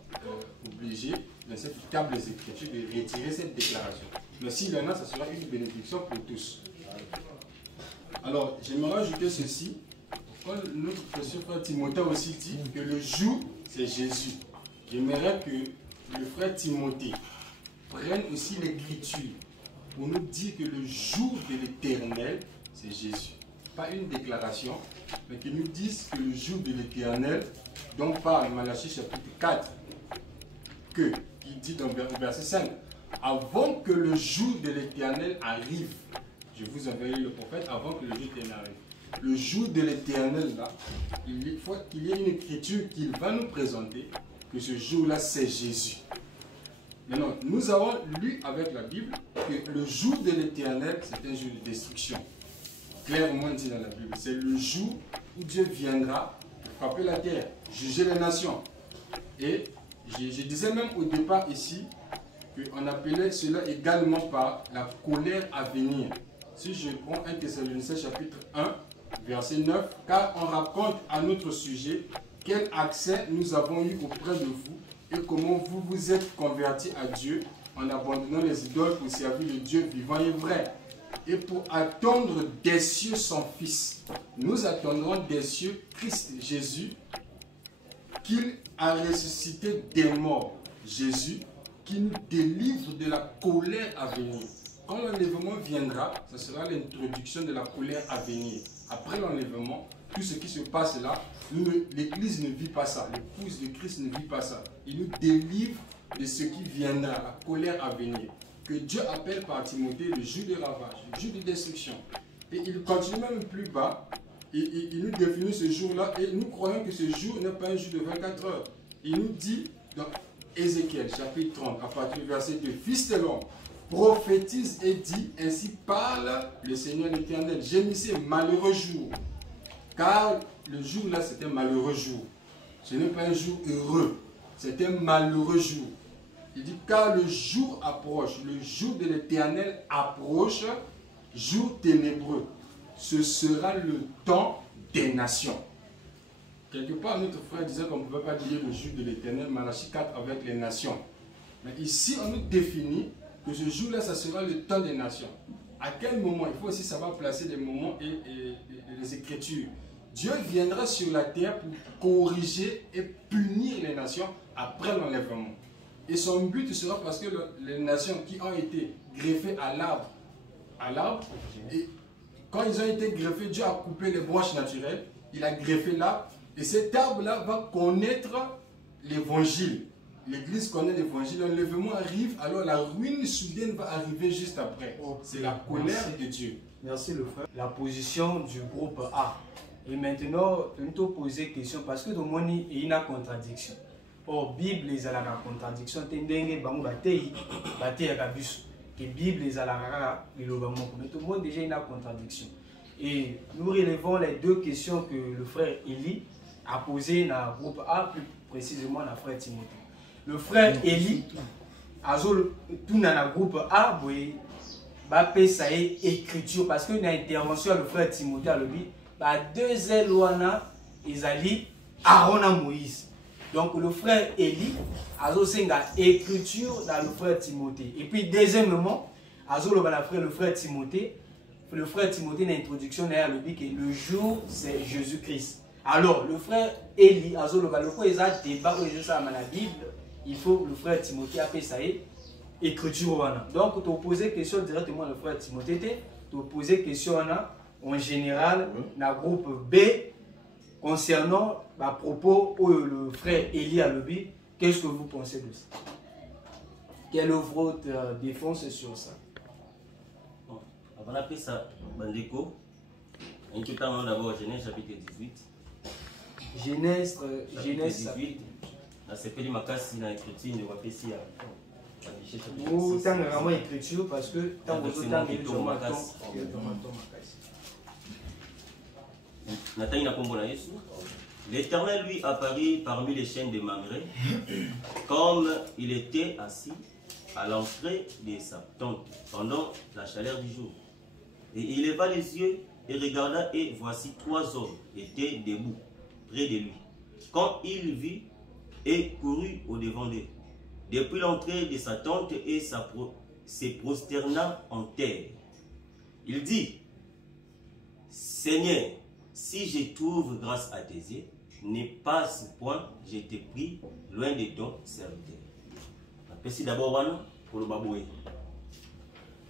obligé dans cette table des Écritures de retirer cette déclaration. Mais s'il y en a, ça sera une bénédiction pour tous. Alors, j'aimerais ajouter ceci. Quand notre précieux frère Timothée aussi dit que le jour, c'est Jésus. J'aimerais que le frère Timothée prenne aussi l'Écriture pour nous dire que le jour de l'Éternel, c'est Jésus. Pas une déclaration, mais qu'il nous dise que le jour de l'Éternel, dont parle Malachie chapitre 4, qui dit dans le verset 5, avant que le jour de l'Éternel arrive, je vous enverrai le prophète avant que le jour de l'Éternel arrive. Le jour de l'Éternel, là, il faut qu'il y ait une écriture qu'il va nous présenter, que ce jour-là, c'est Jésus. Maintenant, nous avons lu avec la Bible que le jour de l'Éternel, c'est un jour de destruction. Clairement dit dans la Bible, c'est le jour où Dieu viendra frapper la terre, juger les nations. Et je disais même au départ ici, qu'on appelait cela également par la colère à venir. Si je prends 1 Thessaloniciens chapitre 1, verset 9, car on raconte à notre sujet quel accès nous avons eu auprès de vous et comment vous vous êtes convertis à Dieu en abandonnant les idoles pour servir le Dieu vivant et vrai. Et pour attendre des cieux son Fils, nous attendrons des cieux Christ Jésus, qu'il a ressuscité des morts. Jésus, qui nous délivre de la colère à venir. Quand l'enlèvement viendra, ce sera l'introduction de la colère à venir. Après l'enlèvement, tout ce qui se passe là, l'Église ne vit pas ça. L'épouse de Christ ne vit pas ça. Il nous délivre de ce qui viendra, la colère à venir. Que Dieu appelle par Timothée le jour de ravage, le jour de destruction. Et il continue même plus bas. Il nous définit ce jour-là et nous croyons que ce jour n'est pas un jour de 24 heures. Il nous dit dans Ézéchiel chapitre 30, à partir du verset 2, Fils de l'homme, prophétise et dit, ainsi parle le Seigneur l'Éternel. Gémissez, malheureux jour. Car le jour là, c'est un malheureux jour. Ce n'est pas un jour heureux, c'est un malheureux jour. Il dit, car le jour approche, le jour de l'Éternel approche, jour ténébreux. Ce sera le temps des nations. Quelque part, notre frère disait qu'on ne pouvait pas dire le jour de l'Éternel, Malachie 4 avec les nations. Mais ici, on nous définit que ce jour-là, ça sera le temps des nations. À quel moment? Il faut aussi savoir placer les moments et les Écritures. Dieu viendra sur la terre pour corriger et punir les nations après l'enlèvement. Et son but sera parce que les nations qui ont été greffées à l'arbre, et quand ils ont été greffés, Dieu a coupé les branches naturelles, il a greffé l'arbre, et cet arbre-là va connaître l'évangile. l'église connaît l'évangile, l'enlèvement arrive, alors la ruine soudaine va arriver juste après. C'est la colère de Dieu. Merci le frère. La position du groupe A. Et maintenant, nous te poser question parce que dans le monde, il y a une contradiction. Or, Bible est à la contradiction. Que Bible est à la mais tout le monde déjà une contradiction. Et nous relevons les deux questions que le frère Élie a posées dans le groupe A, plus précisément dans le frère Timothée. Le frère Élie a tout dans le groupe A, il ça est écriture parce qu'il y a une intervention le frère Timothée a dit, deux éloignants, ils allaient Aaron et Moïse. Donc le frère Élie a une écriture dans le frère Timothée. Et puis deuxièmement, le frère Timothée, dans l'introduction, il a dit que le jour c'est Jésus-Christ. Alors le frère Élie, le débat dans la Bible, il faut le frère Timothée appeler ça écriture. Donc tu poses question directement au frère Timothée, tu poses question en général dans le groupe B concernant à propos où le frère Élie a dit. Qu'est-ce que vous pensez de ça? Quelle est votre défense sur ça? Bon, avant d'appeler ça, Bandeko, un petit temps d'abord Genèse chapitre 18. Genèse 18. Dans ce pays, Makassi, dans l'écriture, on va faire ça. Vous avez vraiment écriture parce que tant que vous avez l'Éternel lui apparut parmi les chaînes de Mamré, comme il était assis à l'entrée de sa tente pendant la chaleur du jour. Et il leva les yeux et regarda, et voici 3 hommes étaient debout près de lui. Quand il vit, et courut au-devant d'eux, depuis l'entrée de sa tente, et se prosterna en terre. Il dit, Seigneur, si je trouve grâce à tes yeux, ne passe point, je t'ai pris loin de ton serviteur. Merci d'abord pour le baboué.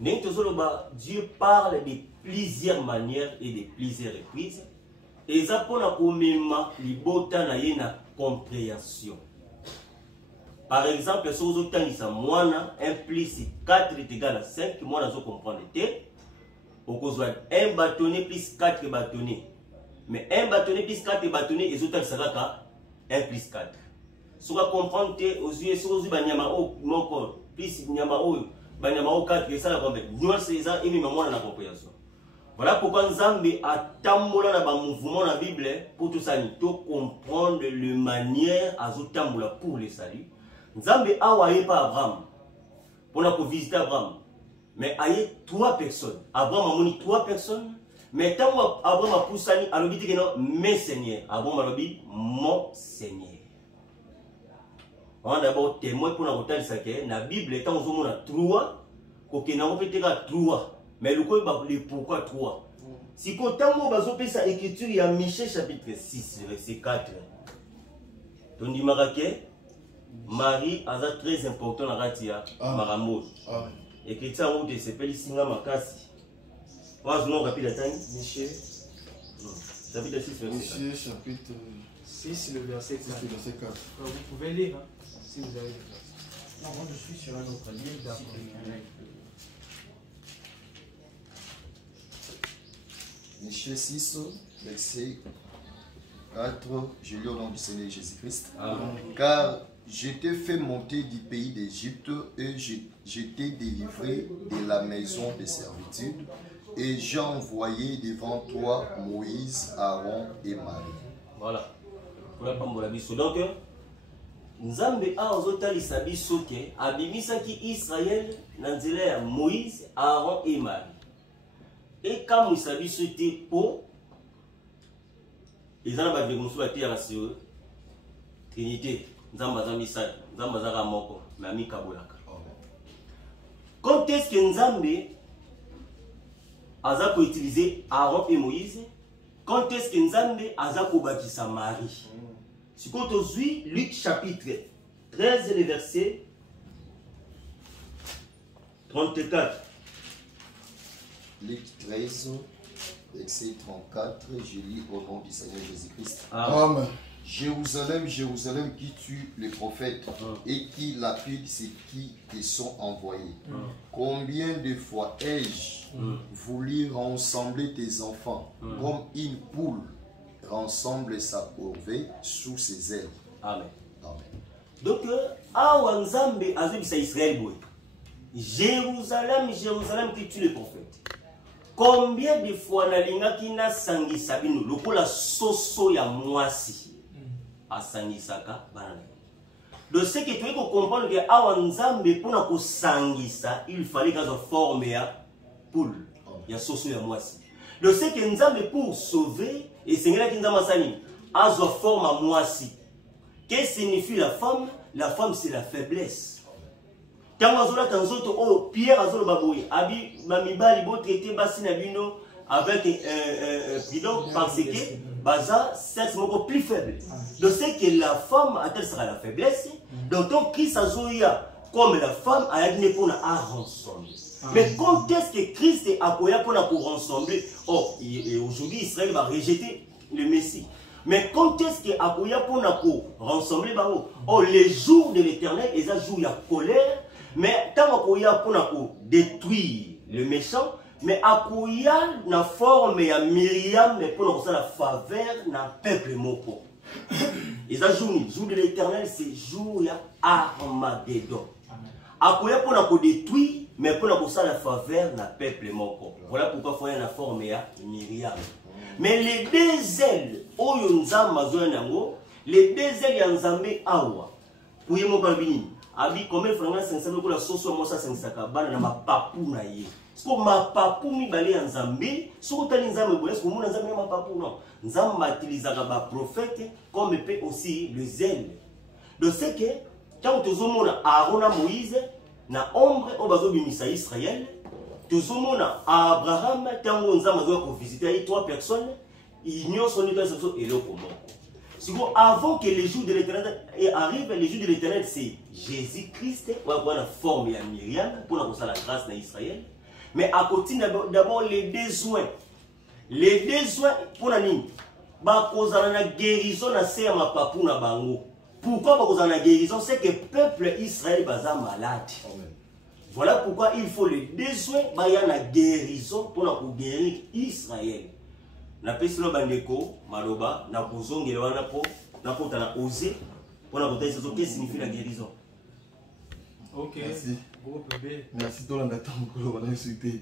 Dieu parle de plusieurs manières et de plusieurs reprises. Et ça pour la compréhension. Par exemple, si vous avez 1 plus 4 est égal à 5, moi je comprends. Vous avez 1 bâtonnet plus 4 bâtonnets. Mais 1 bâtonnet plus 4 bâtonnets, et autres ça va 1 plus 4. Si vous comprenez, aux yeux, si vous avez plus 4, ça va être et la compréhension. Voilà pourquoi Nzambe a tambola na ba mouvement na Bible pour tout ça, pour comprendre la manière à tambola pour le salut. Nzambe a waye pas Abraham pour la visiter Abraham. Mais il y a 3 personnes. Abraham a moni 3 personnes. Mais tant que Abraham a poussé, il a dit que non, mes seigneurs. Abraham a dit mon Seigneur. On a d'abord témoin pour la route de la Bible, tant que on a 3, qu'on a peut-être 3. Mais le pourquoi 3? Si quand on a sa écriture, il y a Michée chapitre 6, verset 4. On dit Marie a très important dans la ratia, Maramo. Écriture en haut de s'appelle Singa Makasi. Moi, je n'ai rapide à Michée. Chapitre 6, verset 4. Michée, chapitre 6, le verset 4. Vous pouvez lire, si vous avez le verset. Non, moi je suis sur un autre livre. D'accord. Michée 6, verset 4, je lis au nom du Seigneur Jésus-Christ. Car je t'ai fait monter du pays d'Égypte et je t'ai délivré de la maison de servitude et j'ai envoyé devant toi Moïse, Aaron et Marie. Voilà. Donc, Nzambe a ozotalisa biso ke abimisaki Israël na nzela ya Moïse, Aaron et Marie. Et quand vous savez ce type pour les gens qui ont été à la Trinité, quand est-ce que Nzambe a utilisé Aaron et Moïse? Quand est-ce que Nzambe a bâti Marie? Si quand on suit Luc chapitre 13, le verset 34. Luc 13, verset 34, je lis au nom du Seigneur Jésus-Christ. Amen. Jérusalem, Jérusalem, qui tue les prophètes et qui lapide ceux qui te sont envoyés. Combien de fois ai-je voulu rassembler tes enfants comme une poule rassemble sa corvée sous ses ailes. Amen. Amen. Donc, awa Nzambe azobisa Israël boy. Jérusalem, Jérusalem qui tue les prophètes. Combien de fois nalingaki na sangisa bino lokola soso ya mwasi asangisaka bana. De ce que tu veux comprendre que awa Nzambe pona ko sangisa, il fallait qu'à forme ya poule, ya soso ya mwasi. De ce que Nzambe pour sauver et Seigneur qui Nzambe sani azo forme à mwasi. Qu'est-ce que signifie la femme? La femme c'est la faiblesse. Quand on Pierre Azolo Baboui, Abi Mamibali bo traité Bassina Bino avec pardon parce que Baza sexe moko plus faible. Donc c'est que la femme a-t-elle sera la faiblesse. Donc ton Christ Azoya comme la femme a été pour à rassembler. Mais quand est-ce que Christ est appuyé pour rassembler? Oh, et aujourd'hui Israël va rejeter le Messie. Mais quand est-ce qu'il est appuyé pour rassembler? Oh, les jours de l'éternel, ils ont joué la colère. Mais tant qu'il y a pour détruire le méchant, mais il y a une forme de Myriam, mais pour la faveur d'un peuple moko. Ils ont joué le jour de l'éternel, c'est jour de Armageddon. Il y a pour détruire, mais pour la faveur d'un peuple moko. Voilà pourquoi il y a une forme de Myriam. Mais les deux ailes, les deux ailes Yanzambe Awa, pour y aller, Abi comme franga 500 ko la soso mo sa 500 bana na mapapu na ye. Sko mapapu mi bale ya Nzambe, so tali Nzambe boye sko mona Nzambe mapapu non. Nzambe utilizaka ba prophète comme peut aussi le zèle. Donc c'est que quand tozomona Aaron na Moïse na ombre o bazo bimisa Israël, tozomona Abraham tango Nzambe zo ko visiter 3 personnes, ignore son état et le comment. Avant que les jours de l'éternel arrivent, les jours de l'éternel c'est Jésus-Christ, on va voir la forme de Myriam pour la grâce d'Israël. Mais à côté d'abord les besoins. Les besoins pour la ligne. Bah cause la guérison na c'est ma papou na bango. Pourquoi bah cause la guérison? C'est que le peuple Israël est malade. Voilà pourquoi il faut les besoins. Bah il y a la guérison pour guérir Israël. Na pesilo bandeko maloba na kozongela wana po na kota na oser pour la côté ce que signifie la guérison. OK. Merci. Merci toi l'andata mukolo wana insulté.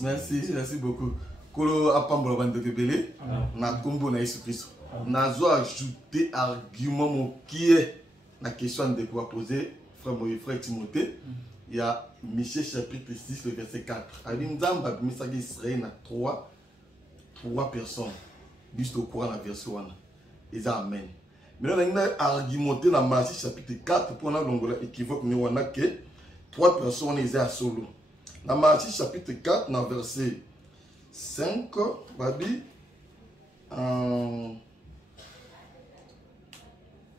Merci beaucoup. Kolo apambola bandeko belé na kombo na Yesu Christ. Nazo ajouter argument mon qui est la question de quoi poser frère Timothée. Il y a Michée chapitre 6, le verset 4. Nzamba misaki Israël na 3 personnes. Juste au courant la version 1. Ils amen. Maintenant, on a argumenté dans Matthieu chapitre 4 pour nous équivoque mais on a que 3 personnes ils à solo. Dans Matthieu chapitre 4 dans verset 5 babi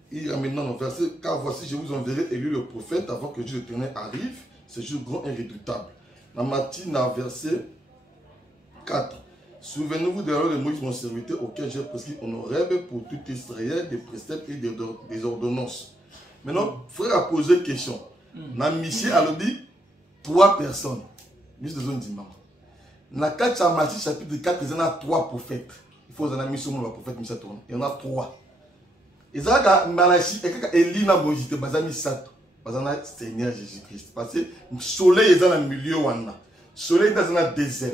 il a maintenant le verset, car voici je vous enverrai élu le prophète avant que Dieu l'éternel arrive, ce jour grand et redoutable. Dans Matthieu, dans verset 4, souvenez-vous de la loi de Moïse, mon serviteur, auquel j'ai prescrit honorable pour tout Israël des préceptes et des ordonnances. Maintenant, frère a posé une question. Dans Michée, elle a dit 3 personnes. Juste besoin de dire maman. Dans 4 Matthieu, chapitre 4, il y en a 3 prophètes. Il faut en mis sur le prophète Michée tourne. Il y en a 3. Et ça, quand Malachi et Élie n'a pas été basé sur le Seigneur Jésus-Christ. Parce que le soleil est dans le milieu. Le soleil est dans le désert.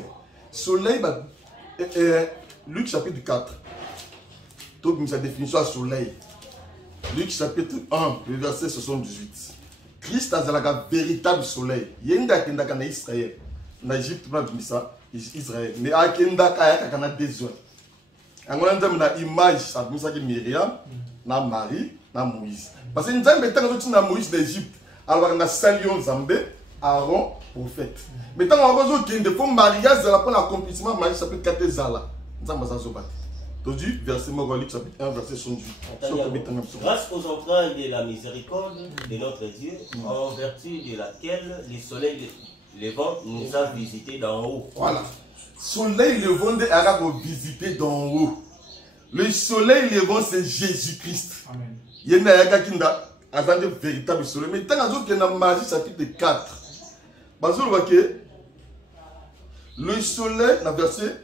Le soleil, Luc chapitre 4. Tout sa définition à soleil. Luc chapitre 1, le verset 78. Christ a un véritable soleil. Il y a un Israël. En Égypte, on a dit ça, Israël. Mais il y a un désert. On a une image, ça a Myriam. Na Marie, na Moïse. Parce que nous avons dit que Moïse d'Égypte, alors on a salion Zambé, Aaron, prophète. Mais tant qu'on a dit que mariage, pour l'accomplissement, Marie chapitre 4 Zala. Nous avons dit que aujourd'hui, verset Moralique, chapitre 1, verset 78. Grâce aux entrailles de la miséricorde de notre Dieu, en vertu de laquelle le soleil levant nous a visités d'en haut. Voilà. Soleil levant a visité d'en haut. Le soleil levant, c'est Jésus-Christ. Amen. Il y a un véritable soleil. Mais tant que dans Matthieu chapitre 4, le soleil, dans verset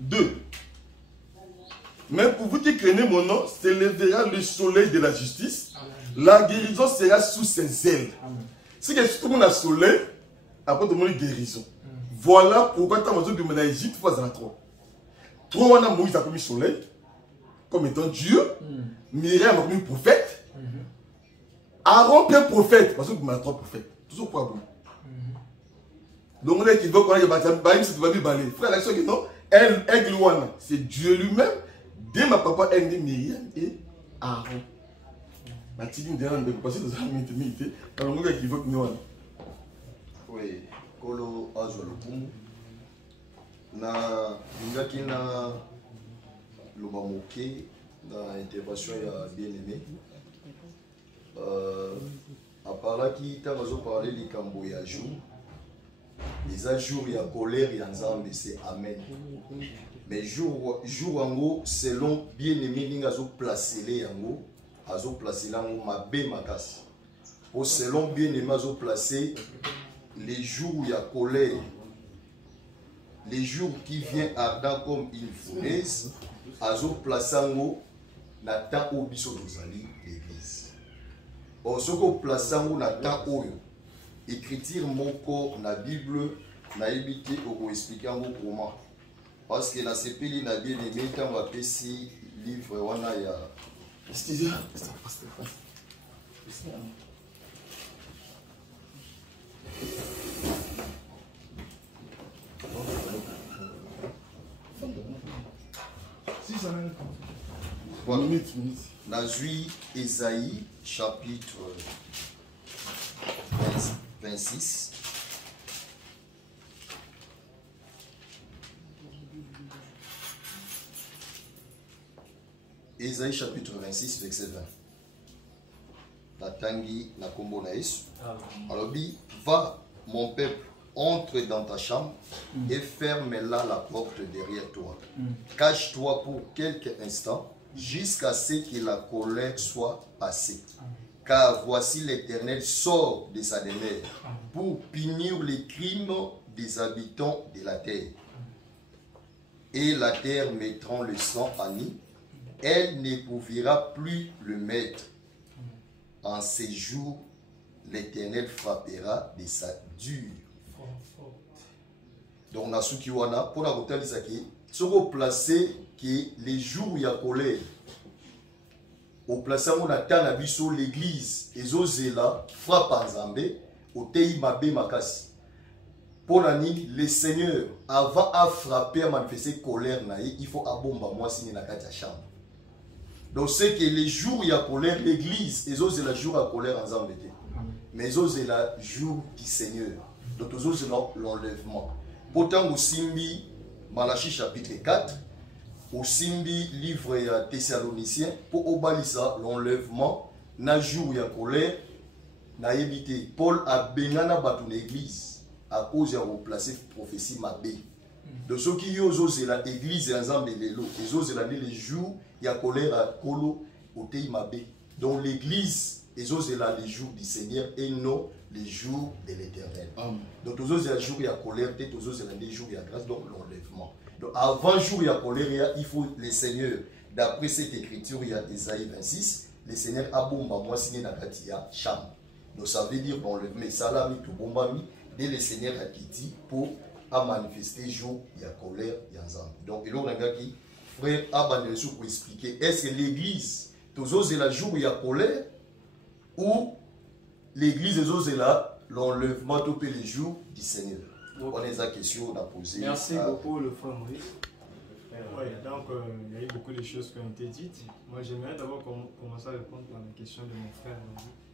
2. Mais pour vous qui craignez mon nom, s'élèvera le soleil de la justice. La guérison sera sous ses ailes. Si tout le monde a soleil, après tout le monde a guérison. Voilà pourquoi tu as besoin de mener à Égypte, il faut faire 3. 3 ans, Moïse a commis soleil, comme étant Dieu. Myriam a commis prophète. Aaron est prophète, parce que vous avez 3 prophètes. Toujours quoi bon. Donc on est qui veut qu'on ait bâti, frère, l'action qui non, c'est Dieu lui-même. Dès ma papa, elle dit Myriam et Aaron. Ma petite idée, on peut passer dans la intimité. Alors, on est qui veut que nous. Oui, Kolo Azolukumu. Na ngaki na loba moke na intervention ya bien-aimé. Aparaki ta bazo parler likambo ya jour. Les jours ya colère ya nzambe c'est amen. Mais jour yango selon bien-aimé ninga zo placer les yango azo placer lango mabe makasi. Au selon bien-aimé azo placer les jours ya colère. Les jours qui viennent ardent comme une fournaise, azo plaçango na ta obiso dozali l'église. Or ce que plaçango na ta oyo, écriture mon corps na Bible na évité au expliquer en comment. Parce que la CPI na bien aimé quand va pesi livre wana ya. Voilà. Nazui Esaïe chapitre 26. Esaïe chapitre 26 verset 20. La tangi na kombo na Yesu. Alors dit, va mon peuple, entre dans ta chambre et ferme là la porte derrière toi. Cache-toi pour quelques instants jusqu'à ce que la colère soit passée. Car voici l'Éternel sort de sa demeure pour punir les crimes des habitants de la terre. Et la terre mettant le sang à nu, elle n'éprouviera plus le maître. En ces jours, l'Éternel frappera de sa dure. Donc, na suki wana, pour la route d'Isaki, ce qu'on placé que les jours où il y a colère, au placé où on attend à biso l'église, et zozela, frappe en Zambé, au tei mabe makasi. Pour l'année, le Seigneur, avant à frapper, à manifester colère, il faut abomba moi signer la carte à chambre. Donc, c'est que les jours où il y a colère, l'église, et zozela jour à colère en Zambé. Mais zozela jour du Seigneur. Donc, zozela l'enlèvement. Pourtant, au Simbi, Malachie chapitre 4, au Simbi, livre à Thessaloniciens, pour obalisa l'enlèvement, na jour ya colère, na évité. Paul a benana battu l'église à cause de replacer prophétie mabé. De ceux qui osent la église et ensemble les lots, ils osent les jours, il y a colère à colo au tei mabé. Donc l'église, ils osent les jours du Seigneur et non les jours de l'Éternel. Donc, tous les jours, il y a colère, tous les jours, il y a grâce, donc l'enlèvement. Donc, avant jour, il y a colère, il faut les seigneurs. D'après cette écriture, il y a Esaïe 26, les seigneurs abomba, moi, signé dans la Katia, Cham. Donc, ça veut dire l'enlèvement, salami, tout bombami, dès les seigneurs à Kiti, pour manifester jour, il y a colère, il y a zam. Donc, il y a un gars qui, frère, Abanelso pour expliquer, est-ce que l'église, tous les jours, il y a colère, ou l'église des autres est là, l'enlèvement tous les jours du Seigneur. On a des questions à poser. Merci beaucoup, le frère Maurice. Oui, donc il y a eu beaucoup de choses qui ont été dites. Moi, j'aimerais d'abord commencer à répondre à la question de mon frère.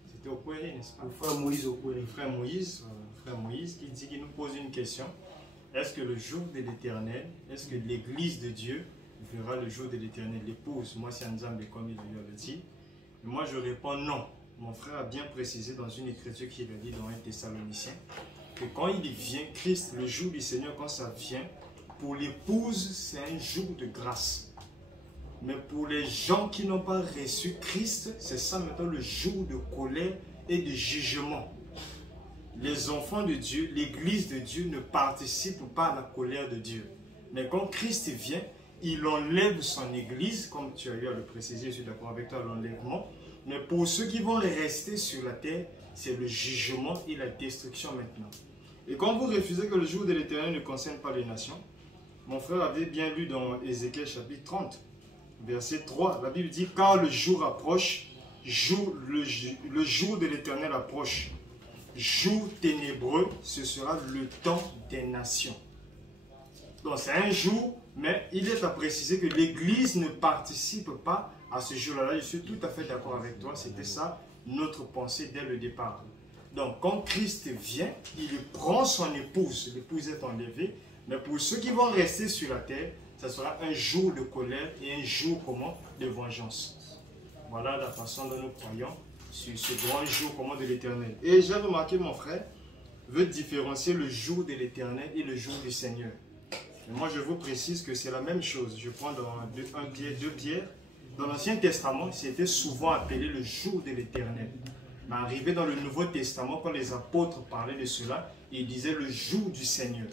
C'était Okwere, n'est-ce pas? Le frère Moïse Okwere. Le frère Moïse qui dit qu'il nous pose une question. Est-ce que le jour de l'Éternel, est-ce que l'église de Dieu verra le jour de l'Éternel? L'épouse, moi c'est Nzambe comme il le dit. Et moi je réponds non. Mon frère a bien précisé dans une écriture qu'il a dit dans un Thessalonicien que quand il vient, Christ, le jour du Seigneur, quand ça vient, pour l'épouse, c'est un jour de grâce. Mais pour les gens qui n'ont pas reçu Christ, c'est ça maintenant le jour de colère et de jugement. Les enfants de Dieu, l'Église de Dieu ne participent pas à la colère de Dieu. Mais quand Christ vient, il enlève son Église, comme tu as eu à le préciser, je suis d'accord avec toi, l'enlèvement. Mais pour ceux qui vont rester sur la terre, c'est le jugement et la destruction maintenant. Et quand vous refusez que le jour de l'Éternel ne concerne pas les nations, mon frère avait bien lu dans Ézéchiel chapitre 30, verset 3, la Bible dit « Car le jour approche, le jour de l'Éternel approche, jour ténébreux, ce sera le temps des nations. » Donc c'est un jour, mais il est à préciser que l'Église ne participe pas à ce jour-là. Je suis tout à fait d'accord avec toi, c'était ça notre pensée dès le départ. Donc quand Christ vient, il prend son épouse, l'épouse est enlevée, mais pour ceux qui vont rester sur la terre, ça sera un jour de colère et un jour comment, de vengeance. Voilà la façon dont nous croyons sur ce grand jour comment, de l'Éternel. Et j'ai remarqué, mon frère veut différencier le jour de l'Éternel et le jour du Seigneur. Et moi, je vous précise que c'est la même chose. Je prends dans 2 Pierre. Dans l'Ancien Testament, c'était souvent appelé le jour de l'Éternel. Mais arrivé dans le Nouveau Testament, quand les apôtres parlaient de cela, ils disaient le jour du Seigneur.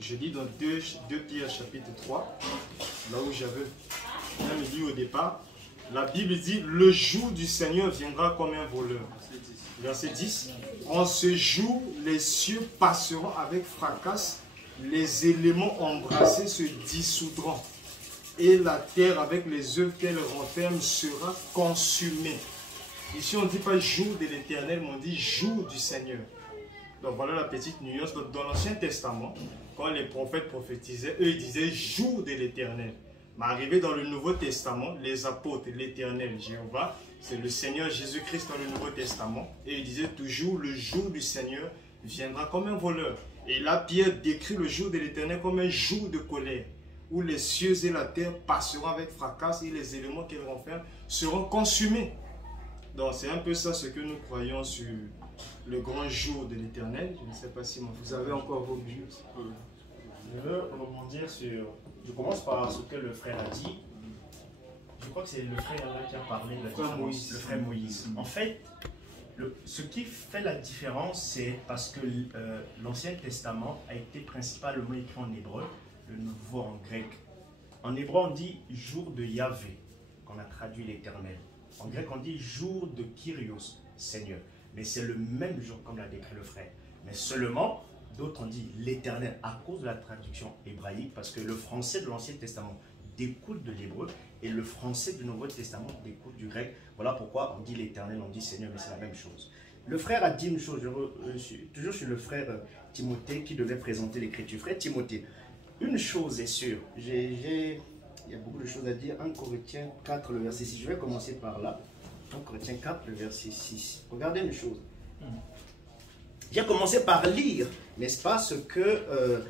Je lis dans 2 Pierre chapitre 3, là où j'avais même lu au départ, la Bible dit « Le jour du Seigneur viendra comme un voleur ». Verset 10. « En ce jour, les cieux passeront avec fracas, les éléments embrassés se dissoudront, et la terre avec les œuvres qu'elle renferme sera consumée. » Ici, on ne dit pas jour de l'Éternel, mais on dit jour du Seigneur. Donc voilà la petite nuance. Donc, dans l'Ancien Testament, quand les prophètes prophétisaient, eux ils disaient jour de l'Éternel. Mais arrivé dans le Nouveau Testament, les apôtres, l'Éternel, Jéhovah, c'est le Seigneur Jésus-Christ dans le Nouveau Testament. Et ils disaient toujours le jour du Seigneur viendra comme un voleur. Et là, Pierre décrit le jour de l'Éternel comme un jour de colère, où les cieux et la terre passeront avec fracas et les éléments qu'elles renferment seront consumés. Donc c'est un peu ça ce que nous croyons sur le grand jour de l'Éternel. Je ne sais pas si vous avez encore vos minutes. Je veux rebondir sur... Je commence par ce que le frère a dit. Je crois que c'est le frère qui a parlé de la différence, le frère Moïse. En fait, ce qui fait la différence, c'est parce que l'Ancien Testament a été principalement écrit en hébreu, le nouveau en grec. En hébreu, on dit jour de Yahvé, qu'on a traduit l'Éternel. En grec, on dit jour de Kyrios, Seigneur. Mais c'est le même jour, comme l'a décrit le frère. Mais seulement, d'autres ont dit l'Éternel à cause de la traduction hébraïque, parce que le français de l'Ancien Testament découle de l'hébreu et le français du Nouveau Testament découle du grec. Voilà pourquoi on dit l'Éternel, on dit Seigneur, mais c'est la même chose. Le frère a dit une chose, toujours sur le frère Timothée qui devait présenter l'Écriture. Frère Timothée, une chose est sûre, il y a beaucoup de choses à dire. 1 Corinthiens 4, le verset 6. Je vais commencer par là. 1 Corinthiens 4, le verset 6. Regardez une chose. J'ai commencé par lire, n'est-ce pas, ce que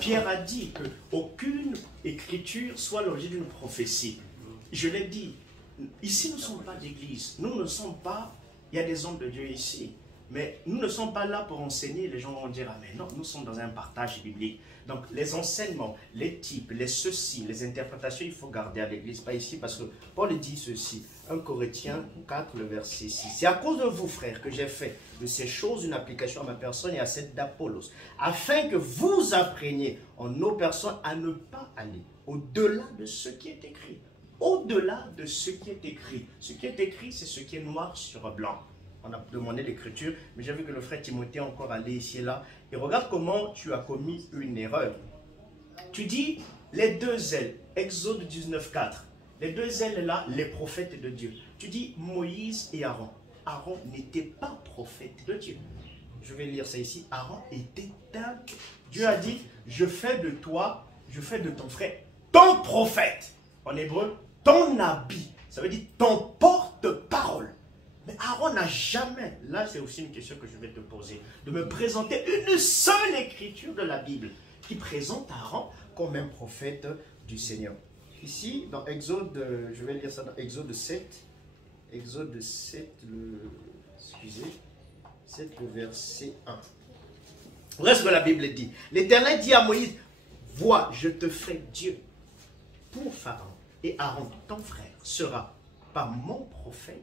Pierre a dit, qu'aucune écriture soit l'objet d'une prophétie. Je l'ai dit, ici nous ne sommes pas d'église. Nous ne sommes pas, il y a des hommes de Dieu ici. Mais nous ne sommes pas là pour enseigner, les gens vont dire « Ah mais non, nous sommes dans un partage biblique ». Donc les enseignements, les types, les ceci, les interprétations, il faut garder à l'église, pas ici, parce que Paul dit ceci, 1 Corinthiens 4, le verset 6. « C'est à cause de vous, frères, que j'ai fait de ces choses une application à ma personne et à celle d'Apollos, afin que vous appreniez en nos personnes à ne pas aller au-delà de ce qui est écrit. » Au-delà de ce qui est écrit. Ce qui est écrit, c'est ce qui est noir sur blanc. On a demandé l'écriture, mais j'ai vu que le frère Timothée est encore allé ici et là. Et regarde comment tu as commis une erreur. Tu dis les deux ailes, Exode 19, 4. Les deux ailes là, les prophètes de Dieu. Tu dis Moïse et Aaron. Aaron n'était pas prophète de Dieu. Je vais lire ça ici. Aaron était un... Dieu a dit, je fais de toi, je fais de ton frère ton prophète. En hébreu, ton habit. Ça veut dire ton porte-parole. Mais Aaron n'a jamais, là c'est aussi une question que je vais te poser, de me présenter une seule écriture de la Bible qui présente Aaron comme un prophète du Seigneur. Ici, dans Exode, je vais lire ça dans Exode 7, Exode 7, le verset 1. Voilà ce que la Bible dit. L'Éternel dit à Moïse, vois, je te ferai Dieu pour Pharaon, Et Aaron, ton frère, sera pas mon prophète,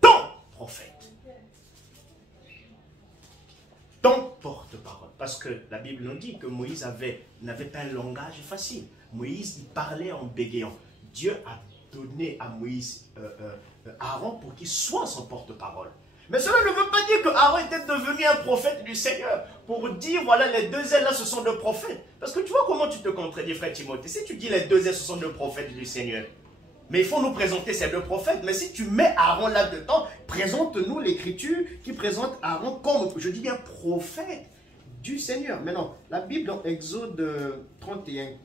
ton prophète. Ton porte-parole. Parce que la Bible nous dit que Moïse n'avait pas un langage facile. Moïse, il parlait en bégayant. Dieu a donné à Moïse Aaron pour qu'il soit son porte-parole. Mais cela ne veut pas dire que Aaron était devenu un prophète du Seigneur. Pour dire, voilà, les deux ailes là, ce sont deux prophètes. Parce que tu vois comment tu te contredis, frère Timothée. Si tu dis les deux ailes, ce sont deux prophètes du Seigneur. Mais il faut nous présenter ces deux prophètes. Mais si tu mets Aaron là-dedans, présente-nous l'écriture qui présente Aaron comme, je dis bien, prophète du Seigneur. Maintenant, la Bible dans Exode 31,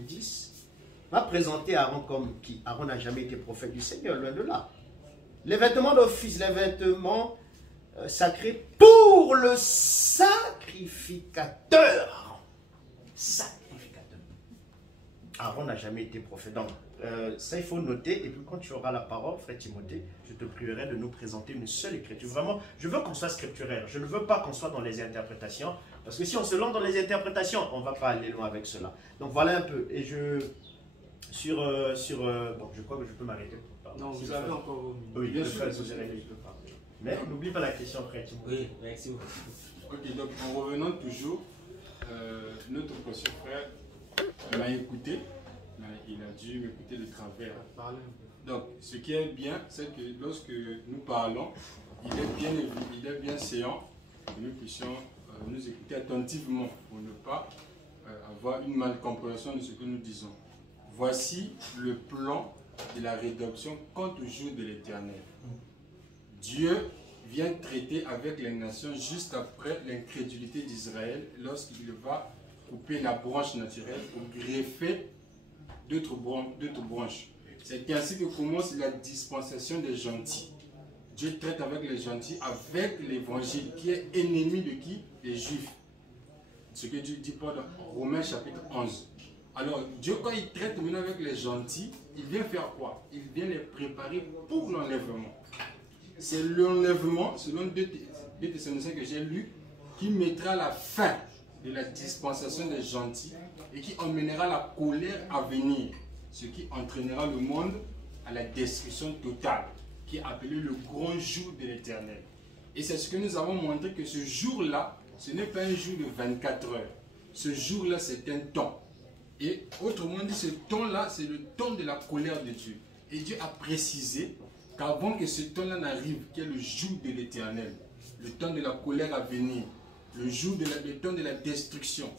10 va présenter Aaron comme qui? Aaron n'a jamais été prophète du Seigneur, loin de là. Les vêtements d'office, les vêtements sacrés pour le sacrificateur. Sacrificateur. Aaron n'a jamais été prophète. Donc, ça, il faut noter. Et puis, quand tu auras la parole, frère Timothée, je te prierai de nous présenter une seule écriture. Vraiment, je veux qu'on soit scripturaire. Je ne veux pas qu'on soit dans les interprétations. Parce que si on se lance dans les interprétations, on ne va pas aller loin avec cela. Donc, voilà un peu. Et je... bon, je crois que je peux m'arrêter. Non, vous avez encore au milieu. Oui, bien sûr, mais n'oublie pas la question, frère Timothée. Oui, merci beaucoup. Ok, donc en revenant toujours, notre précieux frère m'a écouté, mais il a dû m'écouter de travers. Donc, ce qui est bien, c'est que lorsque nous parlons, il est bien séant que nous puissions nous écouter attentivement pour ne pas avoir une malcompréhension de ce que nous disons. Voici le plan de la rédemption quant au jour de l'Éternel. Dieu vient traiter avec les nations juste après l'incrédulité d'Israël lorsqu'il va couper la branche naturelle pour greffer d'autres branches. C'est ainsi que commence la dispensation des gentils. Dieu traite avec les gentils, avec l'évangile qui est ennemi de qui? Des Juifs. Ce que Dieu dit dans Romains chapitre 11. Alors, Dieu, quand il traite maintenant avec les gentils, il vient faire quoi? Il vient les préparer pour l'enlèvement. C'est l'enlèvement, selon 2 Thessaloniciens que j'ai lu, qui mettra la fin de la dispensation des gentils et qui emmènera la colère à venir, ce qui entraînera le monde à la destruction totale, qui est appelé le grand jour de l'Éternel. Et c'est ce que nous avons montré, que ce jour-là, ce n'est pas un jour de 24 heures. Ce jour-là, c'est un temps. Et autrement dit, ce temps-là, c'est le temps de la colère de Dieu. Et Dieu a précisé qu'avant que ce temps-là n'arrive, qui est le jour de l'Éternel, le temps de la colère à venir, le temps de la destruction,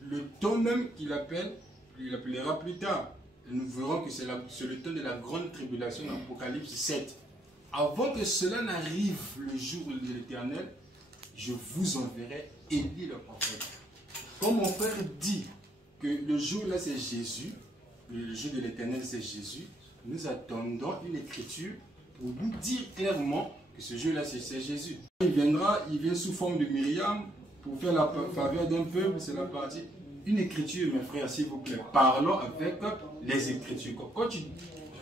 le temps même qu'il appellera plus tard. Et nous verrons que c'est le temps de la grande tribulation dans Apocalypse 7. Avant que cela n'arrive, le jour de l'Éternel, je vous enverrai Élie le prophète. Comme mon frère dit que le jour là c'est Jésus, le jour de l'Éternel c'est Jésus, nous attendons une écriture pour nous dire clairement que ce jour là c'est Jésus. Il vient sous forme de Myriam pour faire la faveur d'un peuple, c'est la partie. Une écriture, mes frères, s'il vous plaît, parlons avec les écritures. Quand tu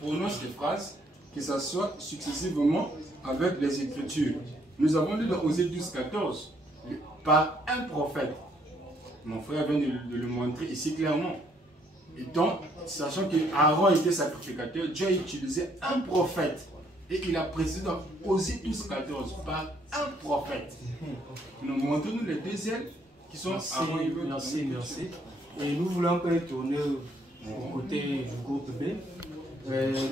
prononces des phrases, que ça soit successivement avec les écritures. Nous avons lu dans Osée 12, 14, par un prophète. Mon frère vient de le montrer ici clairement. Et donc, sachant que Aaron était sacrificateur, Dieu a utilisé un prophète. Et il a précisé dans Osée 12, 14, par un prophète. Nous montrons les deux ailes qui sont Aaron et merci. Et nous voulons tourner au côté du groupe B.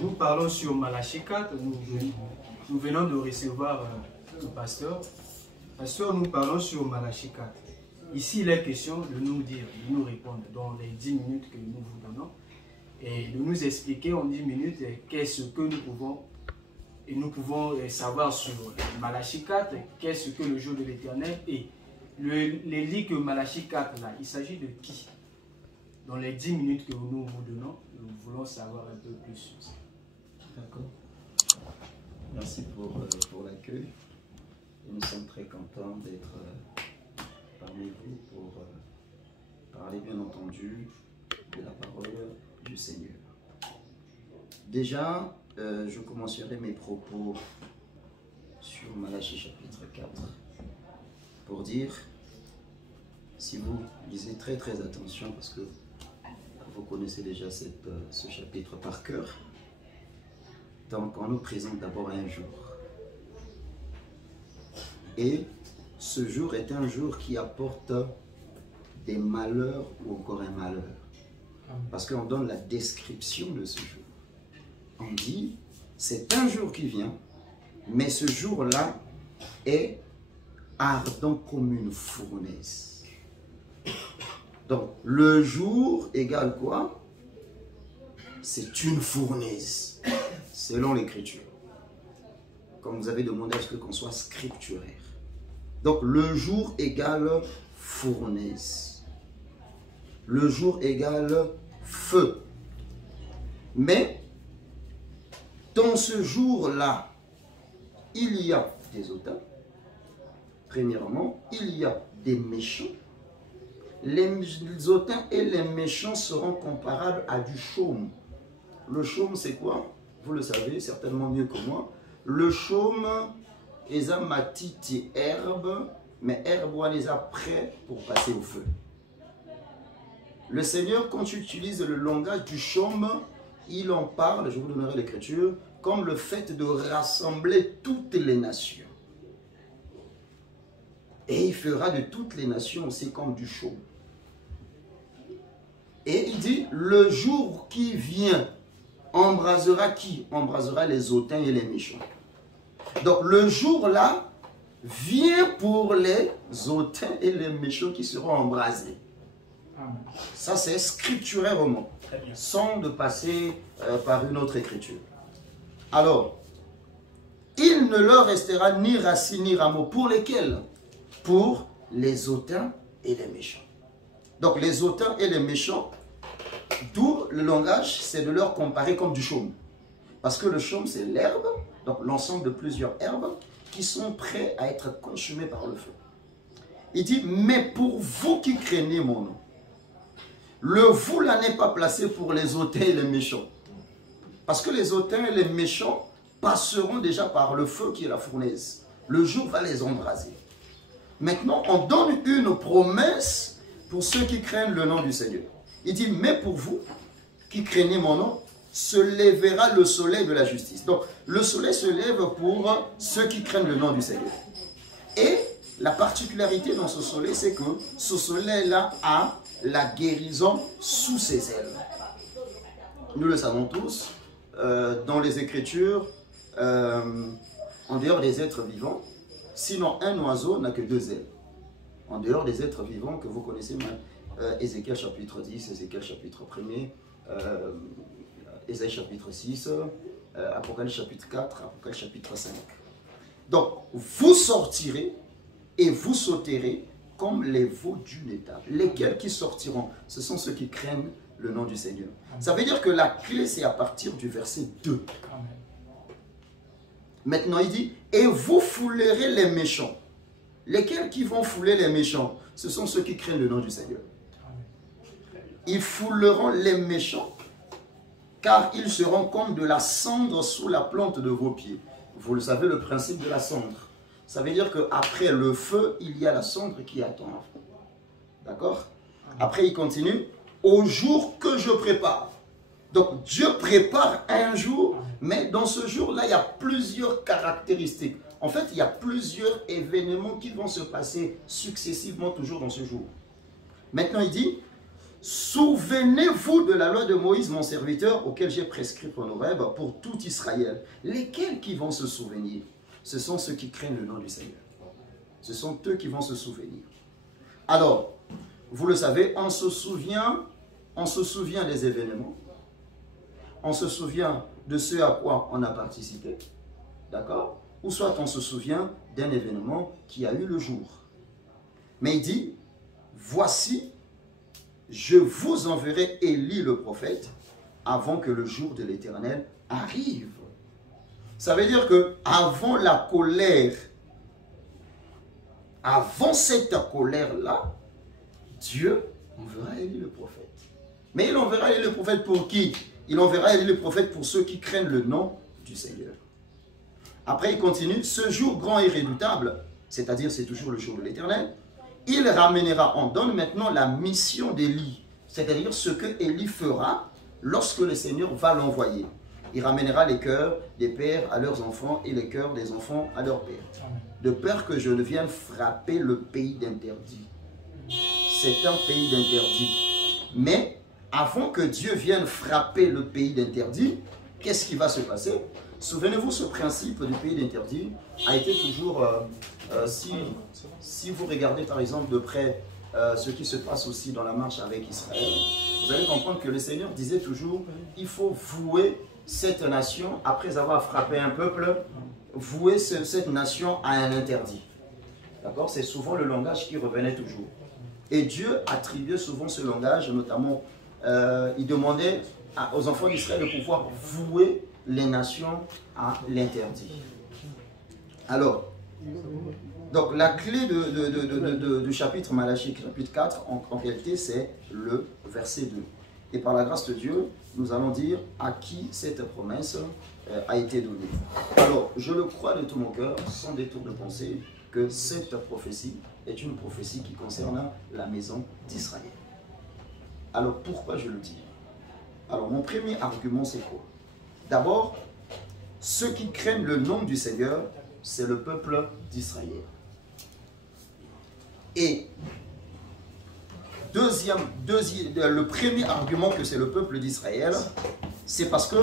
Nous parlons sur Malachie 4. Nous venons de recevoir le pasteur. Pasteur, nous parlons sur Malachie 4. Ici, il est question de nous dire, de nous répondre dans les 10 minutes que nous vous donnons et de nous expliquer en 10 minutes qu'est-ce que nous pouvons savoir sur Malachie 4, qu'est-ce que le jour de l'Éternel et les lits que Malachie 4 là, il s'agit de qui? Dans les 10 minutes que nous vous donnons, nous voulons savoir un peu plus sur ça. D'accord. Merci pour l'accueil. Nous sommes très contents d'être parmi vous pour parler bien entendu de la parole du Seigneur. Déjà, je commencerai mes propos sur Malachie chapitre 4 pour dire, si vous lisez très attention, parce que vous connaissez déjà ce chapitre par cœur. Donc, on nous présente d'abord un jour. Et ce jour est un jour qui apporte des malheurs ou encore un malheur. Parce qu'on donne la description de ce jour. On dit, c'est un jour qui vient, mais ce jour-là est ardent comme une fournaise. Donc, le jour égale quoi? C'est une fournaise, selon l'écriture. Comme vous avez demandé à ce qu'on soit scripturaire. Donc, le jour égale fournaise. Le jour égale feu. Mais, dans ce jour-là, il y a des auteurs. Premièrement, il y a des méchants. Les hautains et les méchants seront comparables à du chaume. Le chaume, c'est quoi? Vous le savez certainement mieux que moi. Le chaume, ils ont matiti herbe, mais herbe, on les a prêts pour passer au feu. Le Seigneur, quand tu utilises le langage du chaume, il en parle, je vous donnerai l'écriture, comme le fait de rassembler toutes les nations. Et il fera de toutes les nations aussi comme du chaume. Et il dit, le jour qui vient embrasera qui? Embrasera les hautains et les méchants. Donc le jour là vient pour les hautains et les méchants qui seront embrasés. Ça c'est scripturairement, sans de passer par une autre écriture. Alors, il ne leur restera ni racine ni rameau. Pour lesquels? Pour les hautains et les méchants. Donc les hautains et les méchants, d'où le langage, c'est de leur comparer comme du chaume. Parce que le chaume, c'est l'herbe, donc l'ensemble de plusieurs herbes qui sont prêts à être consumées par le feu. Il dit, mais pour vous qui craignez mon nom, le vous là n'est pas placé pour les hautains et les méchants. Parce que les hautains et les méchants passeront déjà par le feu qui est la fournaise. Le jour va les embraser. Maintenant, on donne une promesse pour ceux qui craignent le nom du Seigneur. Il dit, mais pour vous qui craignez mon nom, se lèvera le soleil de la justice. Donc, le soleil se lève pour ceux qui craignent le nom du Seigneur. Et la particularité dans ce soleil, c'est que ce soleil-là a la guérison sous ses ailes. Nous le savons tous, dans les Écritures, en dehors des êtres vivants, sinon un oiseau n'a que 2 ailes. En dehors des êtres vivants que vous connaissez, Ézéchiel chapitre 10, Ézéchiel chapitre 1er, Ésaïe chapitre 6, Apocalypse chapitre 4, Apocalypse chapitre 5. Donc, vous sortirez et vous sauterez comme les veaux d'une étable. Lesquels qui sortiront? Ce sont ceux qui craignent le nom du Seigneur. Amen. Ça veut dire que la clé, c'est à partir du verset 2. Amen. Maintenant, il dit, et vous foulerez les méchants. Lesquels qui vont fouler les méchants? Ce sont ceux qui craignent le nom du Seigneur. Amen. Ils fouleront les méchants, car ils seront comme de la cendre sous la plante de vos pieds. Vous le savez, le principe de la cendre. Ça veut dire qu'après le feu, il y a la cendre qui attend. D'accord? Après, il continue. Au jour que je prépare. Donc, Dieu prépare un jour, mais dans ce jour-là, il y a plusieurs caractéristiques. En fait, il y a plusieurs événements qui vont se passer successivement toujours dans ce jour. Maintenant, il dit, souvenez-vous de la loi de Moïse, mon serviteur, auquel j'ai prescrit en Horeb pour tout Israël. Lesquels qui vont se souvenir? Ce sont ceux qui craignent le nom du Seigneur. Ce sont eux qui vont se souvenir. Alors, vous le savez, on se souvient des événements. On se souvient de ce à quoi on a participé. D'accord? Ou soit on se souvient d'un événement qui a eu le jour. Mais il dit, voici, je vous enverrai Élie le prophète avant que le jour de l'Éternel arrive. Ça veut dire que avant la colère, avant cette colère-là, Dieu enverra Élie le prophète. Mais il enverra Élie le prophète pour qui? Il enverra Élie le prophète pour ceux qui craignent le nom du Seigneur. Après, il continue. Ce jour grand et redoutable, c'est-à-dire c'est toujours le jour de l'Éternel, il ramènera, on donne maintenant la mission d'Élie. C'est-à-dire ce que Élie fera lorsque le Seigneur va l'envoyer. Il ramènera les cœurs des pères à leurs enfants et les cœurs des enfants à leurs pères. De peur que je ne vienne frapper le pays d'interdit. C'est un pays d'interdit. Mais avant que Dieu vienne frapper le pays d'interdit, qu'est-ce qui va se passer? Souvenez-vous, ce principe du pays d'interdit a été toujours, si vous regardez par exemple de près ce qui se passe aussi dans la marche avec Israël, vous allez comprendre que le Seigneur disait toujours, il faut vouer cette nation, après avoir frappé un peuple, vouer cette nation à un interdit. D'accord? C'est souvent le langage qui revenait toujours. Et Dieu attribuait souvent ce langage, notamment, il demandait aux enfants d'Israël de pouvoir vouer les nations à l'interdit. Alors, donc la clé du chapitre Malachie, chapitre 4, en réalité, c'est le verset 2. Et par la grâce de Dieu, nous allons dire à qui cette promesse a été donnée. Alors, je le crois de tout mon cœur, sans détour de pensée, que cette prophétie est une prophétie qui concerne la maison d'Israël. Alors, pourquoi je le dis? Alors, mon premier argument, c'est quoi? D'abord, ceux qui craignent le nom du Seigneur, c'est le peuple d'Israël. Et le premier argument que c'est le peuple d'Israël, c'est parce que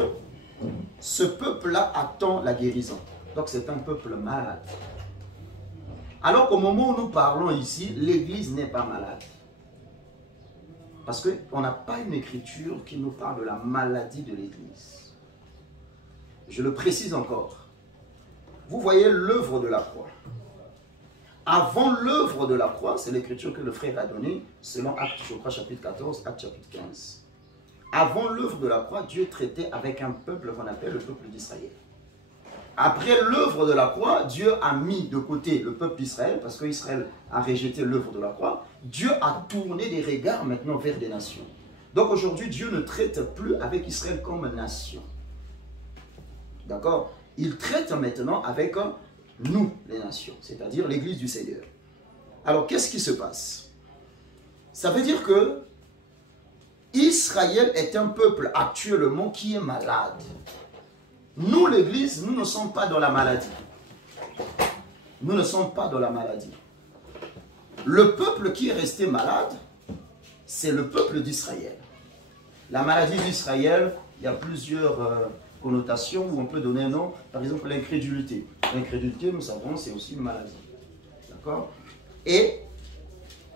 ce peuple-là attend la guérison. Donc c'est un peuple malade. Alors qu'au moment où nous parlons ici, l'Église n'est pas malade. Parce qu'on n'a pas une écriture qui nous parle de la maladie de l'Église. Je le précise encore. Vous voyez l'œuvre de la croix. Avant l'œuvre de la croix, c'est l'écriture que le frère a donnée, selon Actes, je crois, chapitre 14, Actes chapitre 15. Avant l'œuvre de la croix, Dieu traitait avec un peuple qu'on appelle le peuple d'Israël. Après l'œuvre de la croix, Dieu a mis de côté le peuple d'Israël, parce qu'Israël a rejeté l'œuvre de la croix. Dieu a tourné des regards maintenant vers des nations. Donc aujourd'hui, Dieu ne traite plus avec Israël comme nation. D'accord? Il traite maintenant avec nous, les nations, c'est-à-dire l'Église du Seigneur. Alors, qu'est-ce qui se passe? Ça veut dire que Israël est un peuple actuellement qui est malade. Nous, l'Église, nous ne sommes pas dans la maladie. Nous ne sommes pas dans la maladie. Le peuple qui est resté malade, c'est le peuple d'Israël. La maladie d'Israël, il y a plusieurs connotations où on peut donner un nom. Par exemple, l'incrédulité. L'incrédulité, nous savons, c'est aussi une maladie. D'accord? Et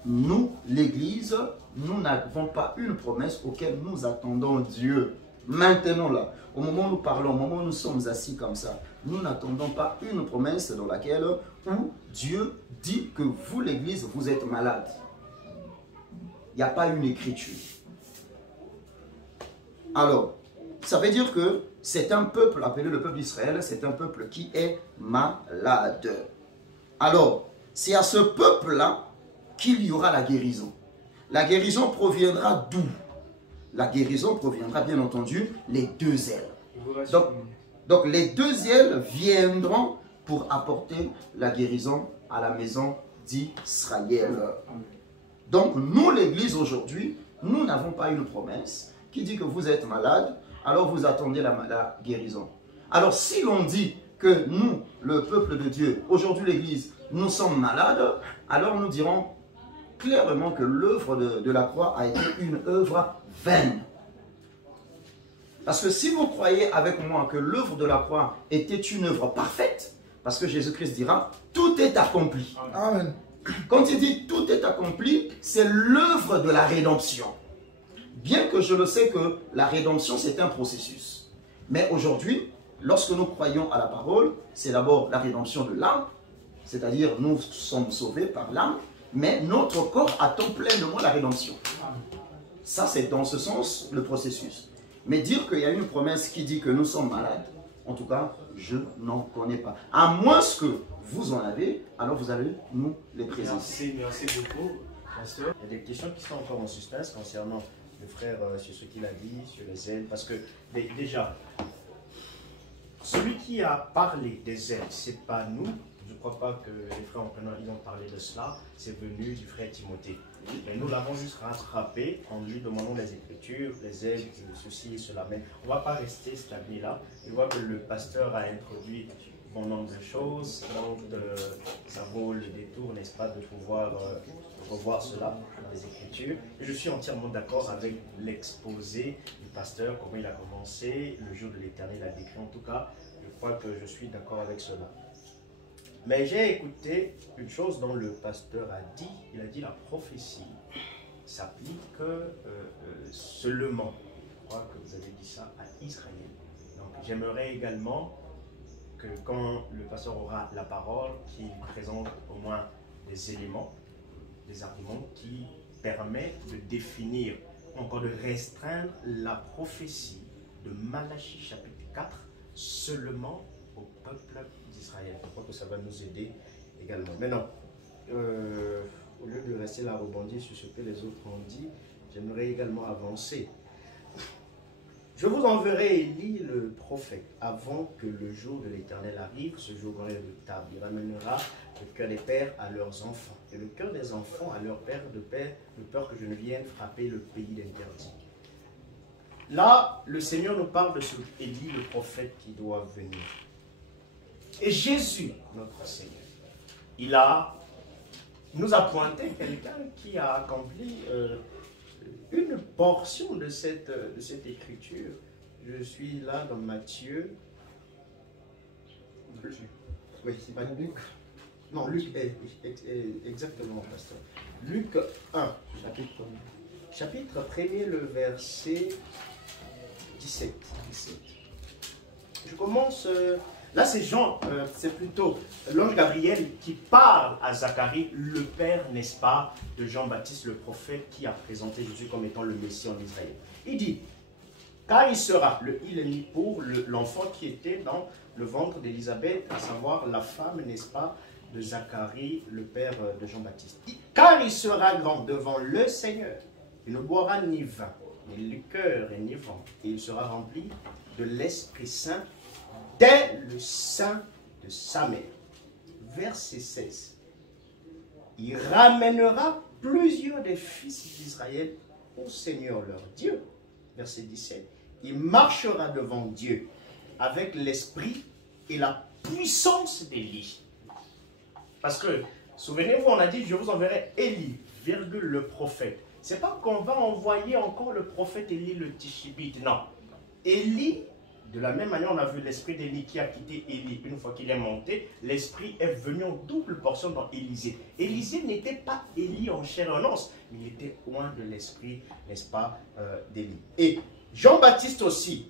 nous, l'Église, nous n'avons pas une promesse auquel nous attendons Dieu. Maintenant, là, au moment où nous parlons, au moment où nous sommes assis comme ça, nous n'attendons pas une promesse dans laquelle où Dieu dit que vous, l'Église, vous êtes malade. Il n'y a pas une écriture. Alors, ça veut dire que c'est un peuple, appelé le peuple d'Israël, c'est un peuple qui est malade. Alors, c'est à ce peuple-là qu'il y aura la guérison. La guérison proviendra d'où? La guérison proviendra, bien entendu, les deux ailes. Donc les deux ailes viendront pour apporter la guérison à la maison d'Israël. Donc, nous, l'Église, aujourd'hui, nous n'avons pas une promesse qui dit que vous êtes malade, alors vous attendez la guérison. Alors si l'on dit que nous, le peuple de Dieu, aujourd'hui l'Église, nous sommes malades, alors nous dirons clairement que l'œuvre de la croix a été une œuvre vaine. Parce que si vous croyez avec moi que l'œuvre de la croix était une œuvre parfaite, parce que Jésus-Christ dira, tout est accompli. Amen. Quand il dit tout est accompli, c'est l'œuvre de la rédemption. Bien que je le sais que la rédemption, c'est un processus. Mais aujourd'hui, lorsque nous croyons à la parole, c'est d'abord la rédemption de l'âme, c'est-à-dire nous sommes sauvés par l'âme, mais notre corps attend pleinement la rédemption. Ça, c'est dans ce sens le processus. Mais dire qu'il y a une promesse qui dit que nous sommes malades, en tout cas, je n'en connais pas. À moins que vous en avez, alors vous allez nous les présenter. Merci beaucoup, pasteur. Il y a des questions qui sont encore en suspense concernant le frère sur ce qu'il a dit, sur les ailes. Parce que déjà, celui qui a parlé des ailes, ce n'est pas nous, Je ne crois pas que les frères en prenant, ils ont parlé de cela. C'est venu du frère Timothée. Mais nous l'avons juste rattrapé en lui demandant les Écritures, les aides, ceci et cela. Mais on ne va pas rester stagné là. Je vois que le pasteur a introduit bon nombre de choses. Donc, ça vaut le détour, n'est-ce pas, de pouvoir revoir cela dans les Écritures. Et je suis entièrement d'accord avec l'exposé du pasteur, comment il a commencé, le jour de l'Éternel a décrit. En tout cas, je crois que je suis d'accord avec cela. Mais j'ai écouté une chose dont le pasteur a dit. Il a dit la prophétie s'applique seulement. Je crois que vous avez dit ça à Israël. Donc j'aimerais également que quand le pasteur aura la parole, qu'il présente au moins des éléments, des arguments qui permettent de définir, encore de restreindre la prophétie de Malachie chapitre 4 seulement au peuple d'Israël. Je crois que ça va nous aider également. Maintenant, au lieu de rester là rebondir sur ce que les autres ont dit, j'aimerais également avancer. Je vous enverrai Élie le prophète avant que le jour de l'Éternel arrive, ce jour redoutable. Il ramènera le cœur des pères à leurs enfants et le cœur des enfants à leurs pères de peur que je ne vienne frapper le pays d'interdit. Là, le Seigneur nous parle de ce Élie le prophète qui doit venir. Et Jésus, notre Seigneur, nous a pointé quelqu'un qui a accompli une portion de cette écriture. Je suis là dans Matthieu. Oui, c'est pas Luc. Non, Luc, exactement, pasteur. Luc 1, chapitre 1er, le verset 17. Je commence... Là, c'est Jean, c'est plutôt l'ange Gabriel qui parle à Zacharie, le père, n'est-ce pas, de Jean-Baptiste, le prophète qui a présenté Jésus comme étant le Messie en Israël. Il dit, car il sera, il est mis pour l'enfant qui était dans le ventre d'Élisabeth, à savoir la femme, n'est-ce pas, de Zacharie, le père de Jean-Baptiste. Car il sera grand devant le Seigneur, il ne boira ni vin, ni liqueur, ni vin, et il sera rempli de l'Esprit Saint dès le sein de sa mère. Verset 16. Il ramènera plusieurs des fils d'Israël au Seigneur leur Dieu. Verset 17. Il marchera devant Dieu avec l'esprit et la puissance d'Élie. Parce que, souvenez-vous, on a dit, je vous enverrai Élie, virgule, le prophète. C'est pas qu'on va envoyer encore le prophète Élie le Tishibite, non. Élie, de la même manière, on a vu l'esprit d'Élie qui a quitté Élie. Une fois qu'il est monté, l'esprit est venu en double portion dans Élisée. Élisée n'était pas Élie en chair et en os, mais il était loin de l'esprit, n'est-ce pas, d'Élie. Et Jean-Baptiste aussi,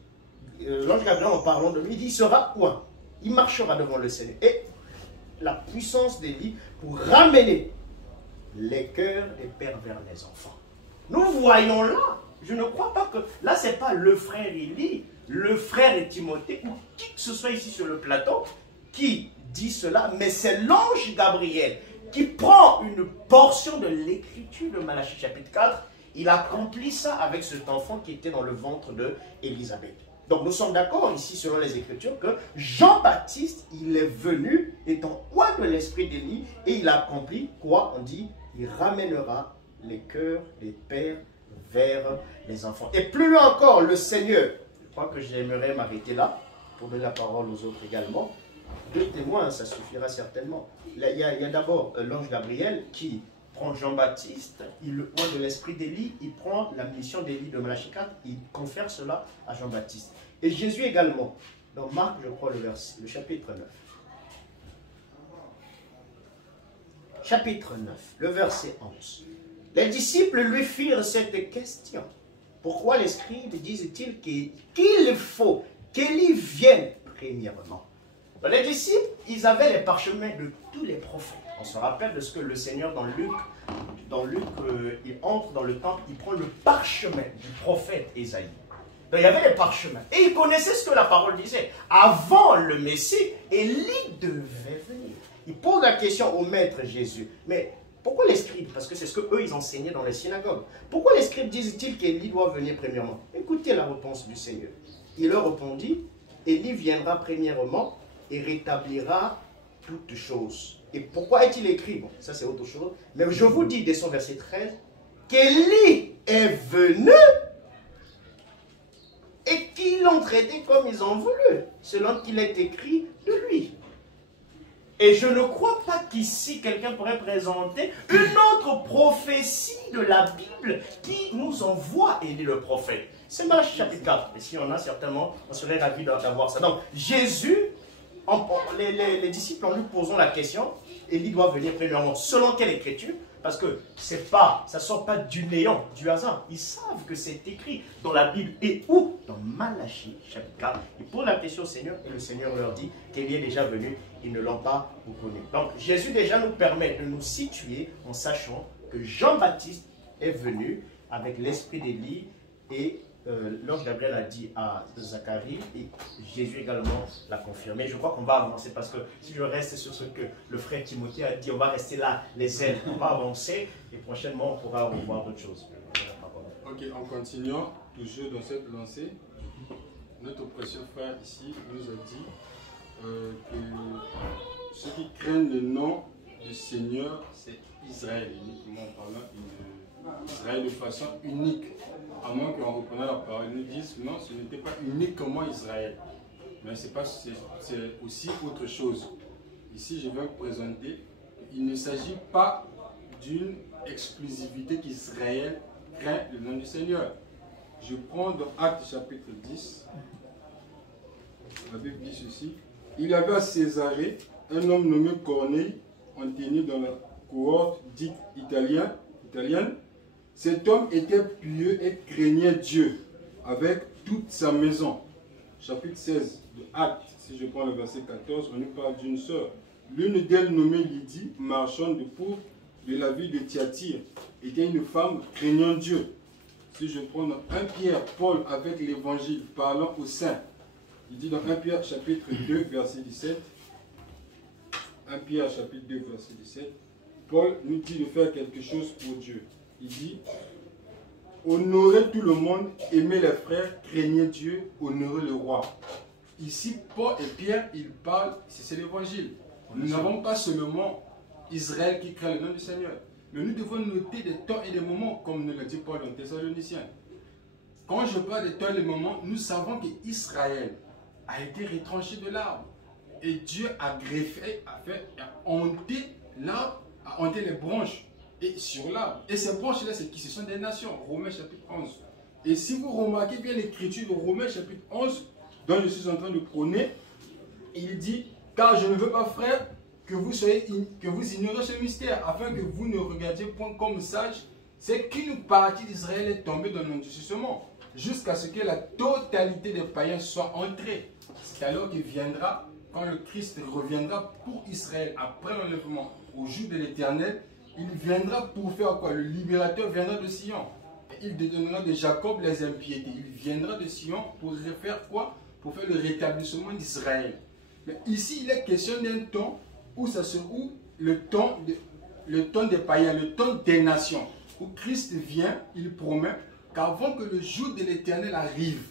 l'ange Gabriel en parlant de lui, il dit, il sera quoi? Il marchera devant le Seigneur. Et la puissance d'Élie pour ramener les cœurs des pères vers les enfants. Nous voyons là, je ne crois pas que, là c'est pas le frère Élie, le frère Timothée, ou qui que ce soit ici sur le plateau, qui dit cela, mais c'est l'ange Gabriel qui prend une portion de l'écriture de Malachie chapitre 4, il accomplit ça avec cet enfant qui était dans le ventre d'Élisabeth. Donc nous sommes d'accord ici selon les Écritures que Jean-Baptiste, il est venu étant loin de l'esprit d'Élie et il accomplit quoi? On dit, il ramènera les cœurs des pères vers les enfants. Et plus loin encore, le Seigneur, je crois que j'aimerais m'arrêter là pour donner la parole aux autres également. 2 témoins, ça suffira certainement. Il y a d'abord l'ange Gabriel qui prend Jean-Baptiste, il le loin de l'esprit d'Élie, il prend la mission d'Élie de Malachie 4, il confère cela à Jean-Baptiste. Et Jésus également, dans Marc, je crois, le chapitre 9. Chapitre 9, le verset 11. Les disciples lui firent cette question. Pourquoi les scribes disent-ils qu'il faut qu'Élie vienne premièrement? Les disciples, ils avaient les parchemins de tous les prophètes. On se rappelle de ce que le Seigneur dans Luc, il entre dans le temple, il prend le parchemin du prophète Ésaïe. Donc il y avait les parchemins. Et il connaissait ce que la parole disait. Avant le Messie, Élie devait venir. Il pose la question au maître Jésus. Mais pourquoi les scribes? Parce que c'est ce qu'eux, ils enseignaient dans les synagogues. Pourquoi les scribes disent-ils qu'Élie doit venir premièrement? Écoutez la réponse du Seigneur. Il leur répondit, Élie viendra premièrement et rétablira toutes choses. Et pourquoi est-il écrit? Bon, ça c'est autre chose. Mais je vous dis, dès son verset 13, qu'Élie est venu et qu'ils l'ont traité comme ils ont voulu, selon qu'il est écrit de lui. Et je ne crois pas qu'ici, quelqu'un pourrait présenter une autre prophétie de la Bible qui nous envoie Élie le prophète. C'est Malachie chapitre 4. Et si on a certainement, on serait ravis d'avoir ça. Donc, Jésus, les disciples en lui posant la question, Élie doit venir premièrement. Selon quelle écriture? Parce que ça ne sort pas du néant, du hasard. Ils savent que c'est écrit dans la Bible. Et où? Dans Malachie, chapitre 4. Ils posent la question au Seigneur et le Seigneur leur dit qu'Élie est déjà venu. Ils ne l'ont pas reconnu. Donc Jésus déjà nous permet de nous situer en sachant que Jean-Baptiste est venu avec l'esprit d'Élie et l'ange Gabriel a dit à Zacharie et Jésus également l'a confirmé. Je crois qu'on va avancer parce que si je reste sur ce que le frère Timothée a dit, on va rester là, les ailes. On va avancer et prochainement on pourra revoir d'autres choses. Ok, en continuant, toujours dans cette lancée, notre précieux frère ici nous a dit que ceux qui craignent le nom du Seigneur, c'est Israël, uniquement en parlant d'Israël de façon unique. À moins qu'en reprenant la parole, ils nous disent que non, ce n'était pas uniquement Israël. Mais c'est aussi autre chose. Ici, je vais vous présenter qu'il ne s'agit pas d'une exclusivité qu'Israël craint le nom du Seigneur. Je prends dans Actes chapitre 10. La Bible dit ceci. Il y avait à Césarée un homme nommé Corneille, entraîné dans la cohorte dite italienne. Cet homme était pieux et craignait Dieu avec toute sa maison. Chapitre 16 de Actes, si je prends le verset 14, on nous parle d'une sœur. L'une d'elles, nommée Lydie, marchande de pourpre de la ville de Thyatire, était une femme craignant Dieu. Si je prends dans 1 Pierre, Paul avec l'évangile parlant aux saints, il dit dans 1 Pierre chapitre 2 verset 17, 1 Pierre chapitre 2 verset 17, Paul nous dit de faire quelque chose pour Dieu. Il dit, honorez tout le monde, aimez les frères, craignez Dieu, honorez le roi. Ici, Paul et Pierre, ils parlent, c'est l'évangile. Nous n'avons pas seulement Israël qui craint le nom du Seigneur, mais nous devons noter des temps et des moments, comme nous l'a dit Paul en Thessaloniciens. Quand je parle des temps et des moments, nous savons qu'Israël a été retranché de l'arbre. Et Dieu a greffé, a hanté l'arbre, a hanté les branches. Et sur l'arbre. Et ces branches-là, c'est qui? Ce sont des nations. Romains chapitre 11. Et si vous remarquez bien l'écriture de Romains chapitre 11, dont je suis en train de prôner, il dit, car je ne veux pas, frère, que vous ignorez ce mystère, afin que vous ne regardiez point comme sage, c'est qu'une partie d'Israël est tombée dans l'endurcissement, jusqu'à ce que la totalité des païens soit entrée. C'est alors qu'il viendra, quand le Christ reviendra pour Israël, après l'enlèvement, au jour de l'Éternel, il viendra pour faire quoi? Le libérateur viendra de Sion. Et il dédonnera de Jacob les impiétés. Il viendra de Sion pour faire quoi? Pour faire le rétablissement d'Israël. Mais ici, il est question d'un temps où le temps des païens, le temps des nations, où Christ vient, il promet qu'avant que le jour de l'Éternel arrive,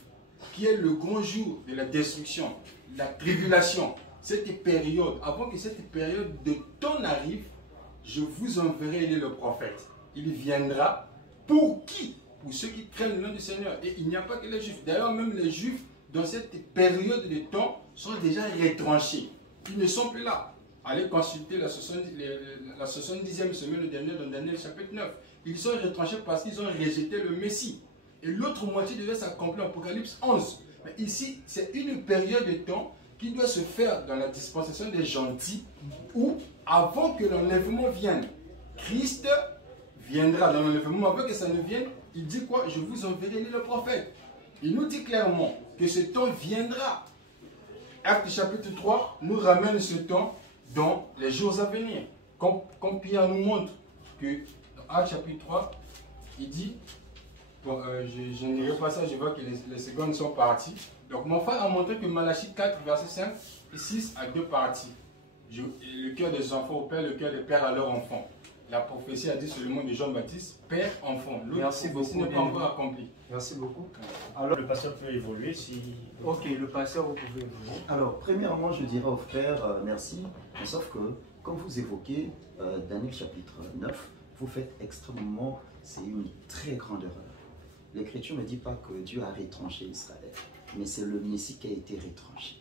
qui est le grand jour de la destruction, la tribulation, cette période, avant que cette période de temps arrive, je vous enverrai Élie le prophète. Il viendra pour qui? Pour ceux qui craignent le nom du Seigneur. Et il n'y a pas que les Juifs. D'ailleurs, même les Juifs, dans cette période de temps, sont déjà retranchés. Ils ne sont plus là. Allez consulter la 70e semaine dernière dans Daniel chapitre 9. Ils sont retranchés parce qu'ils ont rejeté le Messie. Et l'autre moitié devait s'accomplir en Apocalypse 11. Mais ici, c'est une période de temps qui doit se faire dans la dispensation des gentils, où, avant que l'enlèvement vienne, Christ viendra dans l'enlèvement. Avant que ça ne vienne, il dit quoi? Je vous enverrai le prophète. Il nous dit clairement que ce temps viendra. Acte chapitre 3 nous ramène ce temps dans les jours à venir. Comme Pierre nous montre que dans Acte chapitre 3, il dit, bon, je n'irai pas ça, je vois que les secondes sont parties. Donc mon frère a montré que Malachie 4, verset 5 et 6 a deux parties. Le cœur des enfants au père, le cœur des pères à leurs enfants. la prophétie a dit seulement de Jean-Baptiste, père, enfant. Merci beaucoup. N'est pas encore accompli. Merci beaucoup. Alors, le pasteur peut évoluer si... Ok, le pasteur, vous pouvez évoluer. Alors, premièrement, je dirais aux frères merci, sauf que quand vous évoquez Daniel chapitre 9, vous faites extrêmement, c'est une très grande erreur. L'Écriture ne dit pas que Dieu a retranché Israël, mais c'est le Messie qui a été retranché.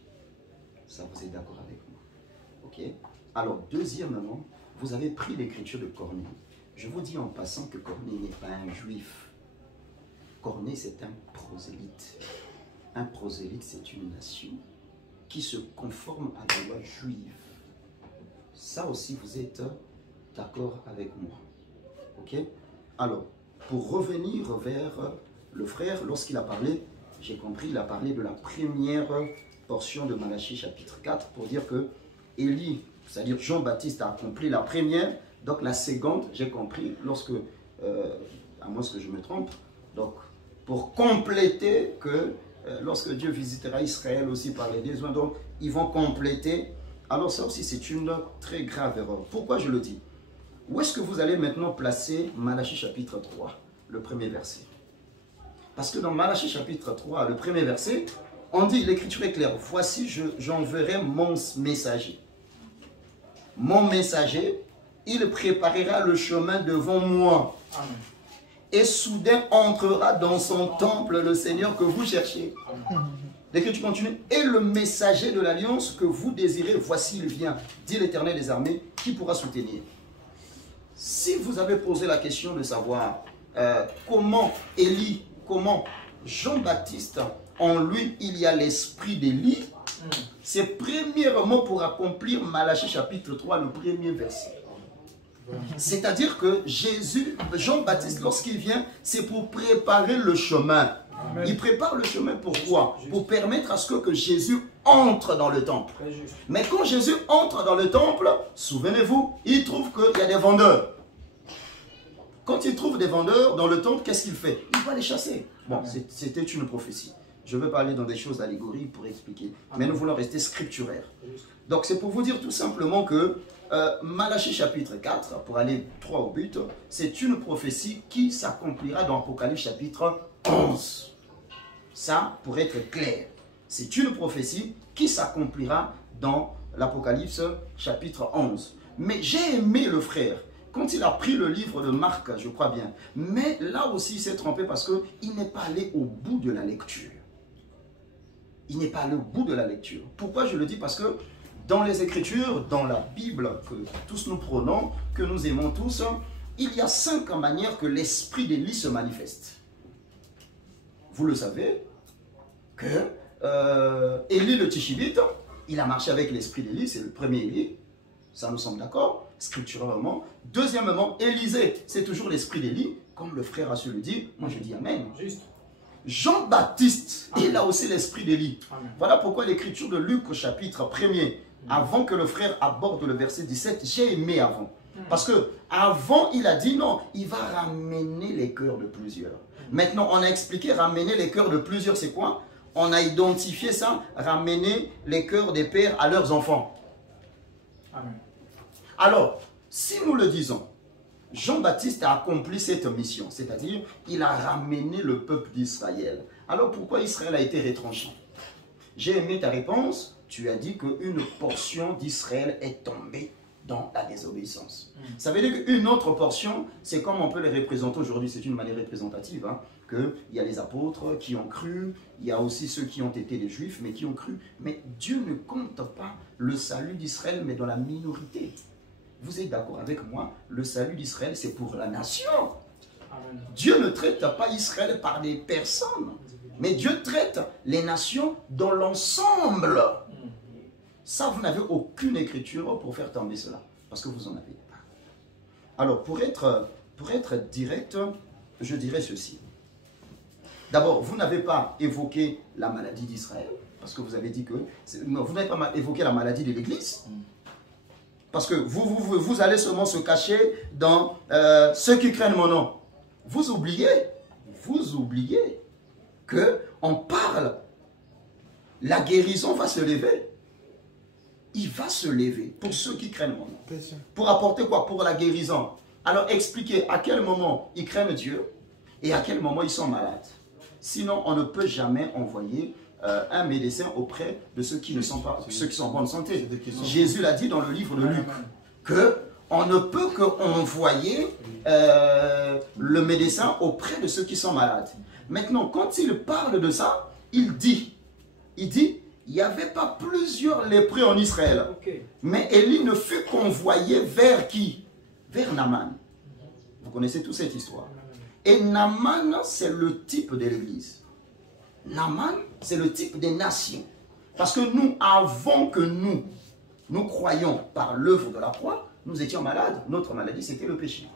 Ça, vous êtes d'accord avec moi? Ok? Alors, deuxièmement, vous avez pris l'Écriture de Corneille. Je vous dis en passant que Corneille n'est pas un juif. Corneille, c'est un prosélyte. Un prosélyte, c'est une nation qui se conforme à la loi juive. Ça aussi, vous êtes d'accord avec moi. Ok? Alors, pour revenir vers le frère, lorsqu'il a parlé, j'ai compris, il a parlé de la première portion de Malachie chapitre 4 pour dire que Élie, c'est-à-dire Jean-Baptiste, a accompli la première, donc la seconde, j'ai compris, lorsque, à moins que je me trompe, donc pour compléter que lorsque Dieu visitera Israël aussi par les besoins, donc ils vont compléter. Alors ça aussi c'est une très grave erreur. Pourquoi je le dis? Où est-ce que vous allez maintenant placer Malachie chapitre 3, le premier verset? Parce que dans Malachie chapitre 3, le premier verset, on dit, l'Écriture est claire, voici j'enverrai mon messager. Mon messager, il préparera le chemin devant moi. Amen. Et soudain entrera dans son temple le Seigneur que vous cherchez. L'Écriture continue. Et le messager de l'alliance que vous désirez, voici il vient, dit l'Éternel des armées, qui pourra soutenir? Si vous avez posé la question de savoir comment Élie, comment Jean-Baptiste, en lui il y a l'esprit d'Élie, c'est premièrement pour accomplir Malachie chapitre 3, le premier verset. C'est-à-dire que Jean-Baptiste, lorsqu'il vient, c'est pour préparer le chemin. Amen. Il prépare le chemin pourquoi? Pour permettre à ce que Jésus entre dans le temple. Mais quand Jésus entre dans le temple, souvenez-vous, il trouve qu'il y a des vendeurs. Quand il trouve des vendeurs dans le temple, qu'est-ce qu'il fait? Il va les chasser. Bon, c'était une prophétie. Je veux parler dans des choses d'allégorie pour expliquer. Mais nous voulons rester scripturaires. Donc c'est pour vous dire tout simplement que Malachie chapitre 4, pour aller 3 au but, c'est une prophétie qui s'accomplira dans Apocalypse chapitre 11. Ça, pour être clair, c'est une prophétie qui s'accomplira dans l'Apocalypse chapitre 11. Mais j'ai aimé le frère, quand il a pris le livre de Marc, je crois bien, mais là aussi il s'est trompé parce qu'il n'est pas allé au bout de la lecture. Il n'est pas allé au bout de la lecture. Pourquoi je le dis? Parce que dans les Écritures, dans la Bible que tous nous prenons, que nous aimons tous, il y a 5 manières que l'esprit d'Élie se manifeste. Vous le savez, que Élie le Tishibite, il a marché avec l'esprit d'Élie, c'est le premier Élie, ça nous semble d'accord, scripturalement. Deuxièmement, Élisée, c'est toujours l'esprit d'Élie, comme le frère a su le dire, moi je dis Amen. Juste. Jean-Baptiste, il a aussi l'esprit d'Élie. Voilà pourquoi l'écriture de Luc au chapitre 1er, avant que le frère aborde le verset 17, j'ai aimé avant. Parce que avant, il a dit non, il va ramener les cœurs de plusieurs. Maintenant, on a expliqué ramener les cœurs de plusieurs, c'est quoi? On a identifié ça, ramener les cœurs des pères à leurs enfants. Amen. Alors, si nous le disons, Jean-Baptiste a accompli cette mission, c'est-à-dire il a ramené le peuple d'Israël. Alors pourquoi Israël a été retranché? J'ai aimé ta réponse, tu as dit qu'une portion d'Israël est tombée dans la désobéissance. Ça veut dire qu'une autre portion, c'est comme on peut les représenter aujourd'hui, c'est une manière représentative, hein, qu'il y a les apôtres qui ont cru, il y a aussi ceux qui ont été des juifs, mais qui ont cru. Mais Dieu ne compte pas le salut d'Israël, mais dans la minorité. Vous êtes d'accord avec moi? Le salut d'Israël, c'est pour la nation. Amen. Dieu ne traite pas Israël par des personnes, mais Dieu traite les nations dans l'ensemble. Ça, vous n'avez aucune écriture pour faire tomber cela, parce que vous n'en avez pas. Alors, pour être direct, je dirais ceci. D'abord, vous n'avez pas évoqué la maladie d'Israël, parce que vous avez dit que... vous n'avez pas évoqué la maladie de l'Église, parce que vous allez seulement se cacher dans ceux qui craignent mon nom. Vous oubliez qu'on parle, la guérison va se lever. Il va se lever pour ceux qui craignent mon nom. Pour apporter quoi? Pour la guérison. Alors expliquez à quel moment ils craignent Dieu et à quel moment ils sont malades. Sinon, on ne peut jamais envoyer un médecin auprès de ceux qui ne sont pas, ceux qui sont en bonne santé. Jésus l'a dit dans le livre de Luc, que on ne peut qu'envoyer le médecin auprès de ceux qui sont malades. Maintenant, quand il parle de ça, il dit, il n'y avait pas plusieurs lépreux en Israël. Mais Élie ne fut qu'envoyé vers qui? Vers Naaman. Vous connaissez toute cette histoire. Et Naaman, c'est le type de l'Église. Naaman, c'est le type des nations. Parce que nous, avant que nous croyions par l'œuvre de la croix, nous étions malades. Notre maladie, c'était le péché.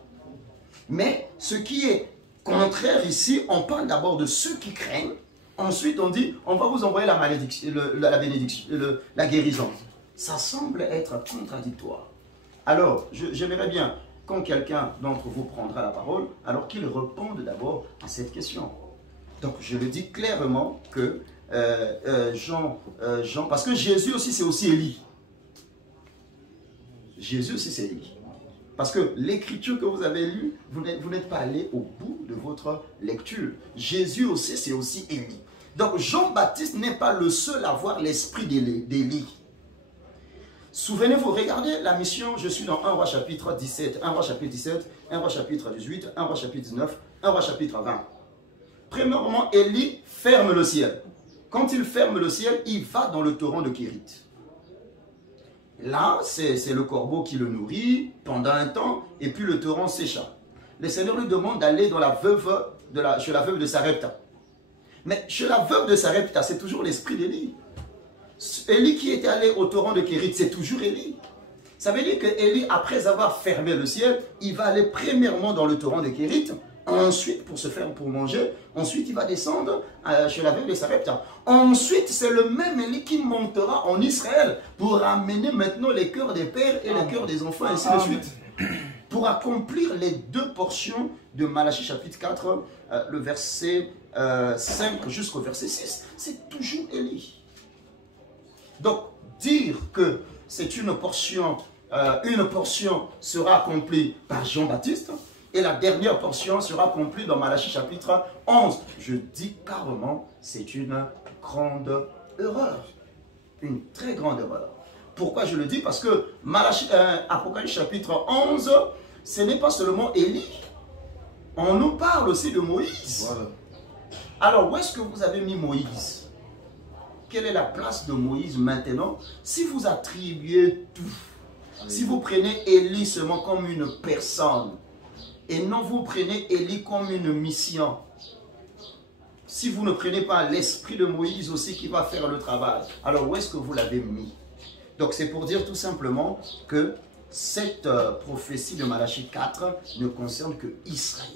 Mais ce qui est contraire ici, on parle d'abord de ceux qui craignent. Ensuite, on dit, on va vous envoyer la malédiction, la bénédiction, la guérison. Ça semble être contradictoire. Alors, j'aimerais bien, quand quelqu'un d'entre vous prendra la parole, alors qu'il réponde d'abord à cette question. Donc, je le dis clairement que Jean, parce que Jésus aussi, c'est aussi Élie. Jésus aussi, c'est Élie. Parce que l'écriture que vous avez lue, vous n'êtes pas allé au bout de votre lecture. Jésus aussi, c'est aussi Élie. Donc, Jean-Baptiste n'est pas le seul à avoir l'esprit d'Élie. Souvenez-vous, regardez la mission, je suis dans 1 Roi chapitre 17, 1 Roi chapitre 17, 1 Roi chapitre 18, 1 Roi chapitre 19, 1 Roi chapitre 20. Premièrement, Élie ferme le ciel. Quand il ferme le ciel, il va dans le torrent de Kérit. Là, c'est le corbeau qui le nourrit pendant un temps, et puis le torrent sécha. Le Seigneur lui demande d'aller dans chez la veuve de Sarepta. Mais chez la veuve de Sarepta, c'est toujours l'esprit d'Élie. Élie qui était allé au torrent de Kérit, c'est toujours Élie. Ça veut dire que Élie, après avoir fermé le ciel, il va aller premièrement dans le torrent de Kérit, ensuite pour manger, ensuite il va descendre chez la veuve de Sarepta. Ensuite, c'est le même Élie qui montera en Israël pour amener maintenant les cœurs des pères et les cœurs des enfants, et ainsi de suite. Pour accomplir les deux portions de Malachie chapitre 4, le verset 5 jusqu'au verset 6, c'est toujours Élie. Donc, dire que c'est une portion sera accomplie par Jean-Baptiste, et la dernière portion sera accomplie dans Malachie chapitre 11. Je dis carrément, c'est une grande erreur. Une très grande erreur. Pourquoi je le dis? Parce que Apocalypse chapitre 11, ce n'est pas seulement Élie. On nous parle aussi de Moïse. Voilà. Alors, où est-ce que vous avez mis Moïse? Quelle est la place de Moïse maintenant? Si vous attribuez tout, si vous prenez Élie seulement comme une personne, et non vous prenez Élie comme une mission, si vous ne prenez pas l'esprit de Moïse aussi qui va faire le travail, alors où est-ce que vous l'avez mis? Donc c'est pour dire tout simplement que cette prophétie de Malachie 4 ne concerne que Israël.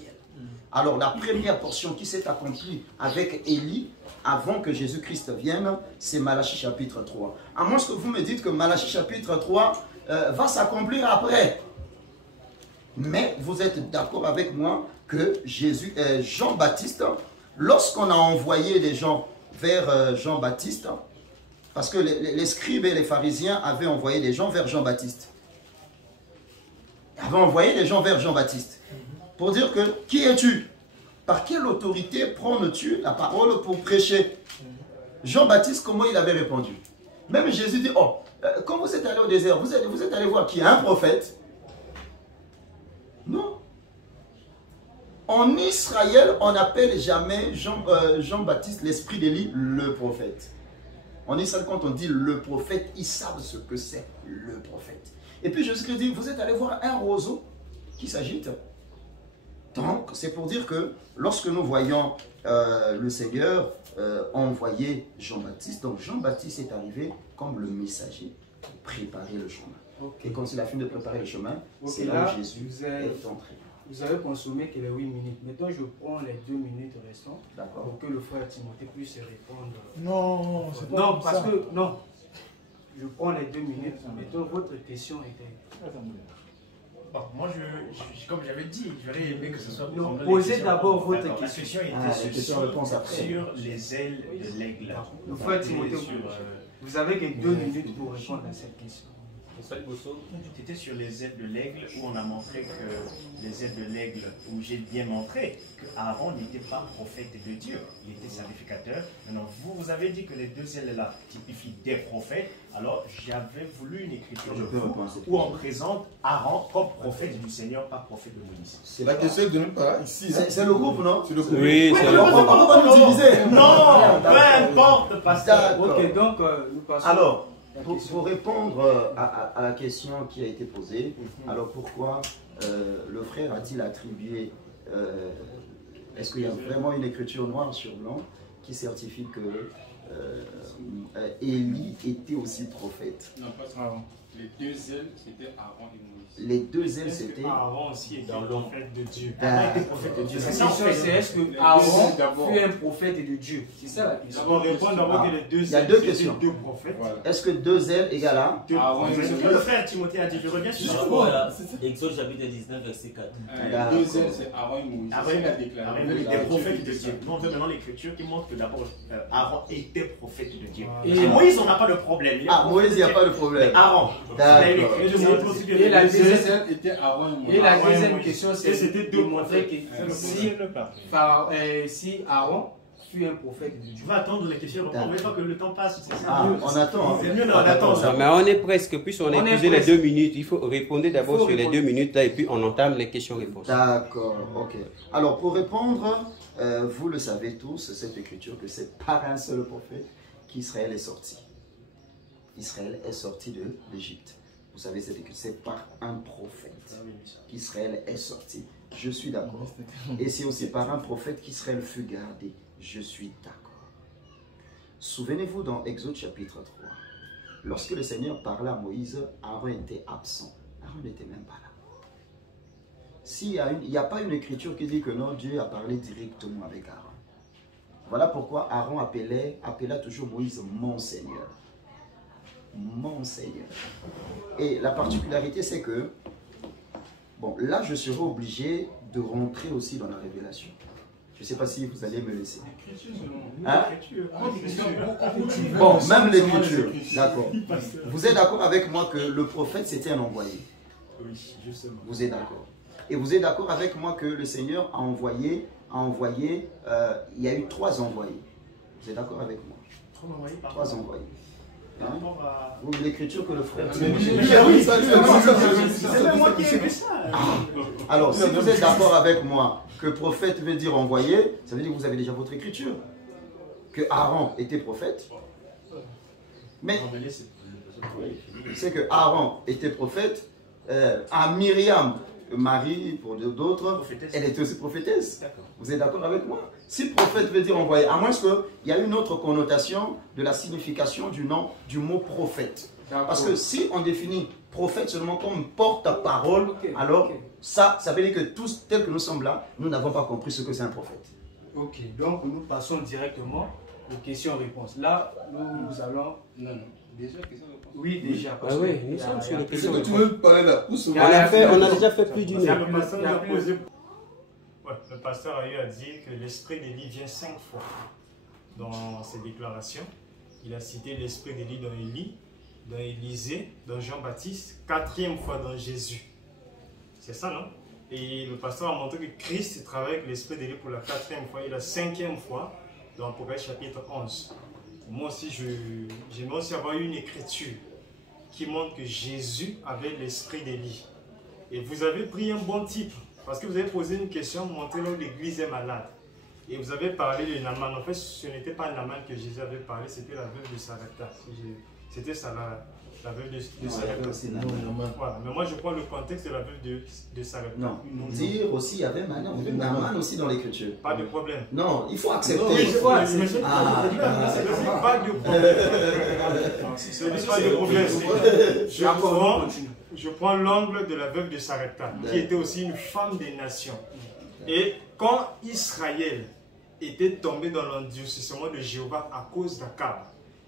Alors la première portion qui s'est accomplie avec Élie, avant que Jésus-Christ vienne, c'est Malachie chapitre 3. À moins que vous me dites que Malachie chapitre 3 va s'accomplir après. Mais vous êtes d'accord avec moi que Jean-Baptiste, lorsqu'on a envoyé les gens vers Jean-Baptiste, parce que les scribes et les pharisiens avaient envoyé des gens vers Jean-Baptiste. Ils avaient envoyé des gens vers Jean-Baptiste. Pour dire que, qui es-tu? Par quelle autorité prends-tu la parole pour prêcher? Jean-Baptiste, comment il avait répondu? Même Jésus dit, oh, quand vous êtes allé au désert, vous êtes allé voir qui? Un prophète? Non. En Israël, on n'appelle jamais Jean-Baptiste, l'esprit d'Élie, le prophète. En Israël, quand on dit le prophète, ils savent ce que c'est le prophète. Et puis Jésus dit, vous êtes allé voir un roseau qui s'agite. Donc, c'est pour dire que lorsque nous voyons le Seigneur envoyer Jean-Baptiste, donc Jean-Baptiste est arrivé comme le messager pour préparer le chemin. Okay. Et quand il a fini de préparer le chemin, c'est là où Jésus est entré. Vous avez consommé que les 8 minutes. Maintenant, je prends les 2 minutes restantes pour que le frère Timothée puisse répondre. Non, c'est pas non, parce que non. Je prends les 2 minutes. Maintenant, votre question était. Bon, moi, comme j'avais dit, j'aurais aimé que ce soit. Non, posez d'abord votre question. La question était sur les ailes de l'aigle. Le frère Timothée, vous avez que 2 minutes pour répondre à cette question. C'était sur les ailes de l'aigle où on a montré que les ailes de l'aigle, où j'ai bien montré que Aaron n'était pas prophète de Dieu, il était sacrificateur. Maintenant, vous avez dit que les deux ailes là typifient des prophètes. Alors, j'avais voulu une écriture où on présente Aaron comme prophète du Seigneur, pas prophète de Moïse. La question est de nous pas ici. C'est le groupe, non? C'est le groupe. Oui, c'est le groupe. On va pas nous diviser. Non, peu importe, pasteur. Ok, donc nous passons. Alors, pour répondre à la question qui a été posée, alors pourquoi le frère a-t-il attribué, est-ce qu'il y a vraiment une écriture noire sur blanc qui certifie que Élie était aussi prophète? Non, pas ça. Les deux ailes, c'était Aaron et Moïse. Les deux ailes, c'était... Aaron aussi était le prophète de Dieu. Ah, Prophète de Dieu. La question c'est est-ce que Aaron fut un prophète de Dieu? C'est ça la question. D'abord, répondre d'abord que les deux il y a ailes, deux c'était questions. deux prophètes. Voilà. Est-ce que deux ailes égale à... Aaron et Moïse. Le frère Timothée a dit, je reviens sur Par ce rapport point. à Exode chapitre 19, verset 4. Les deux ailes, c'est Aaron et Moïse. Aaron C'est il a déclaré. Aaron était prophète de Dieu. Nous, on veut maintenant l'écriture qui montre que d'abord Aaron était prophète de Dieu. Et Moïse, on n'a pas de problème. Ah, Moïse, il n'y a pas de problème. Aaron. D'accord. Et la Les deux deuxième, ailes étaient Aaron et Moïse. et la Aaron et deuxième Moïse. question, Et c'est c'était de deux montrer prophètes. que si Aaron fut un prophète de Tu Dieu. vas attendre les questions. On ne veut pas que le temps passe. C'est ça. Ah, on attend. C'est mieux, on attend ça. Non, mais on est presque, puisqu'on a On est épuisé les presque. 2 minutes, il faut répondre d'abord Il faut sur les répondre. 2 minutes là et puis on entame les questions-réponses. D'accord, ok. Alors, pour répondre, vous le savez tous, cette écriture, que c'est par un seul prophète qu'Israël est sorti. Israël est sorti de l'Égypte. Vous savez, c'est par un prophète qu'Israël est sorti. Je suis d'accord. Et c'est aussi par un prophète qu'Israël fut gardé. Je suis d'accord. Souvenez-vous dans Exode chapitre 3, lorsque le Seigneur parlait à Moïse, Aaron était absent. Aaron n'était même pas là. Il n'y a pas une écriture qui dit que non, Dieu a parlé directement avec Aaron. Voilà pourquoi Aaron appela toujours Moïse mon Seigneur. Mon Seigneur. Et la particularité, c'est que, bon, là, je serai obligé de rentrer aussi dans la révélation. Je ne sais pas si vous allez me laisser. Hein? Bon, même l'écriture. D'accord. Vous êtes d'accord avec moi que le prophète, c'était un envoyé? Oui, justement. Vous êtes d'accord? Et vous êtes d'accord avec moi que le Seigneur a envoyé, il y a eu 3 envoyés. Vous êtes d'accord avec moi? 3 envoyés. Hein? Vous l'écriture que le frère... C'est même moi qui ai vu ça. Alors, si vous êtes d'accord avec moi que prophète veut dire envoyé, ça veut dire que vous avez déjà votre écriture. Que Aaron était prophète. Mais c'est que Aaron était prophète. À Myriam, Marie, pour d'autres, elle était aussi prophétesse. Vous êtes d'accord avec moi? Si prophète veut dire envoyé, à moins qu'il y a une autre connotation de la signification du nom du mot prophète. Parce que si on définit prophète seulement comme porte-parole, alors ça veut dire que tous tels que nous sommes là, nous n'avons pas compris ce que c'est un prophète. Ok, donc nous passons directement aux questions-réponses. Là, nous allons... Non, déjà question-réponse. Oui, déjà. Ah oui, nous sommes sur les Est-ce que tu veux parler là? On a déjà fait plus d'une heure. Le pasteur a eu à dire que l'esprit d'Élie vient 5 fois dans ses déclarations. Il a cité l'esprit d'Élie dans Élie, dans Élisée, dans Jean-Baptiste, 4e fois dans Jésus. C'est ça, non? Et le pasteur a montré que Christ travaille avec l'esprit d'Élie pour la 4e fois et la 5e fois dans Apocalypse chapitre 11. Moi aussi, j'aimerais aussi avoir une écriture qui montre que Jésus avait l'esprit d'Élie. Et vous avez pris un bon type. Parce que vous avez posé une question, montrez là où l'église est malade. Et vous avez parlé de Naaman. En fait, ce n'était pas Naaman que Jésus avait parlé, c'était la veuve de Sarepta. C'était ça, la veuve de Sarepta. Voilà. Mais moi, je prends le contexte de la veuve de Sarepta. Non, dire aussi, il y avait Naaman aussi dans l'écriture. Pas de problème. Non, il faut accepter. Pas de problème. Ce n'est pas de problème. Je prends l'angle de la veuve de Sarepta, qui était aussi une femme des nations. Et quand Israël était tombé dans l'endurcissement de Jéhovah à cause d'Akab,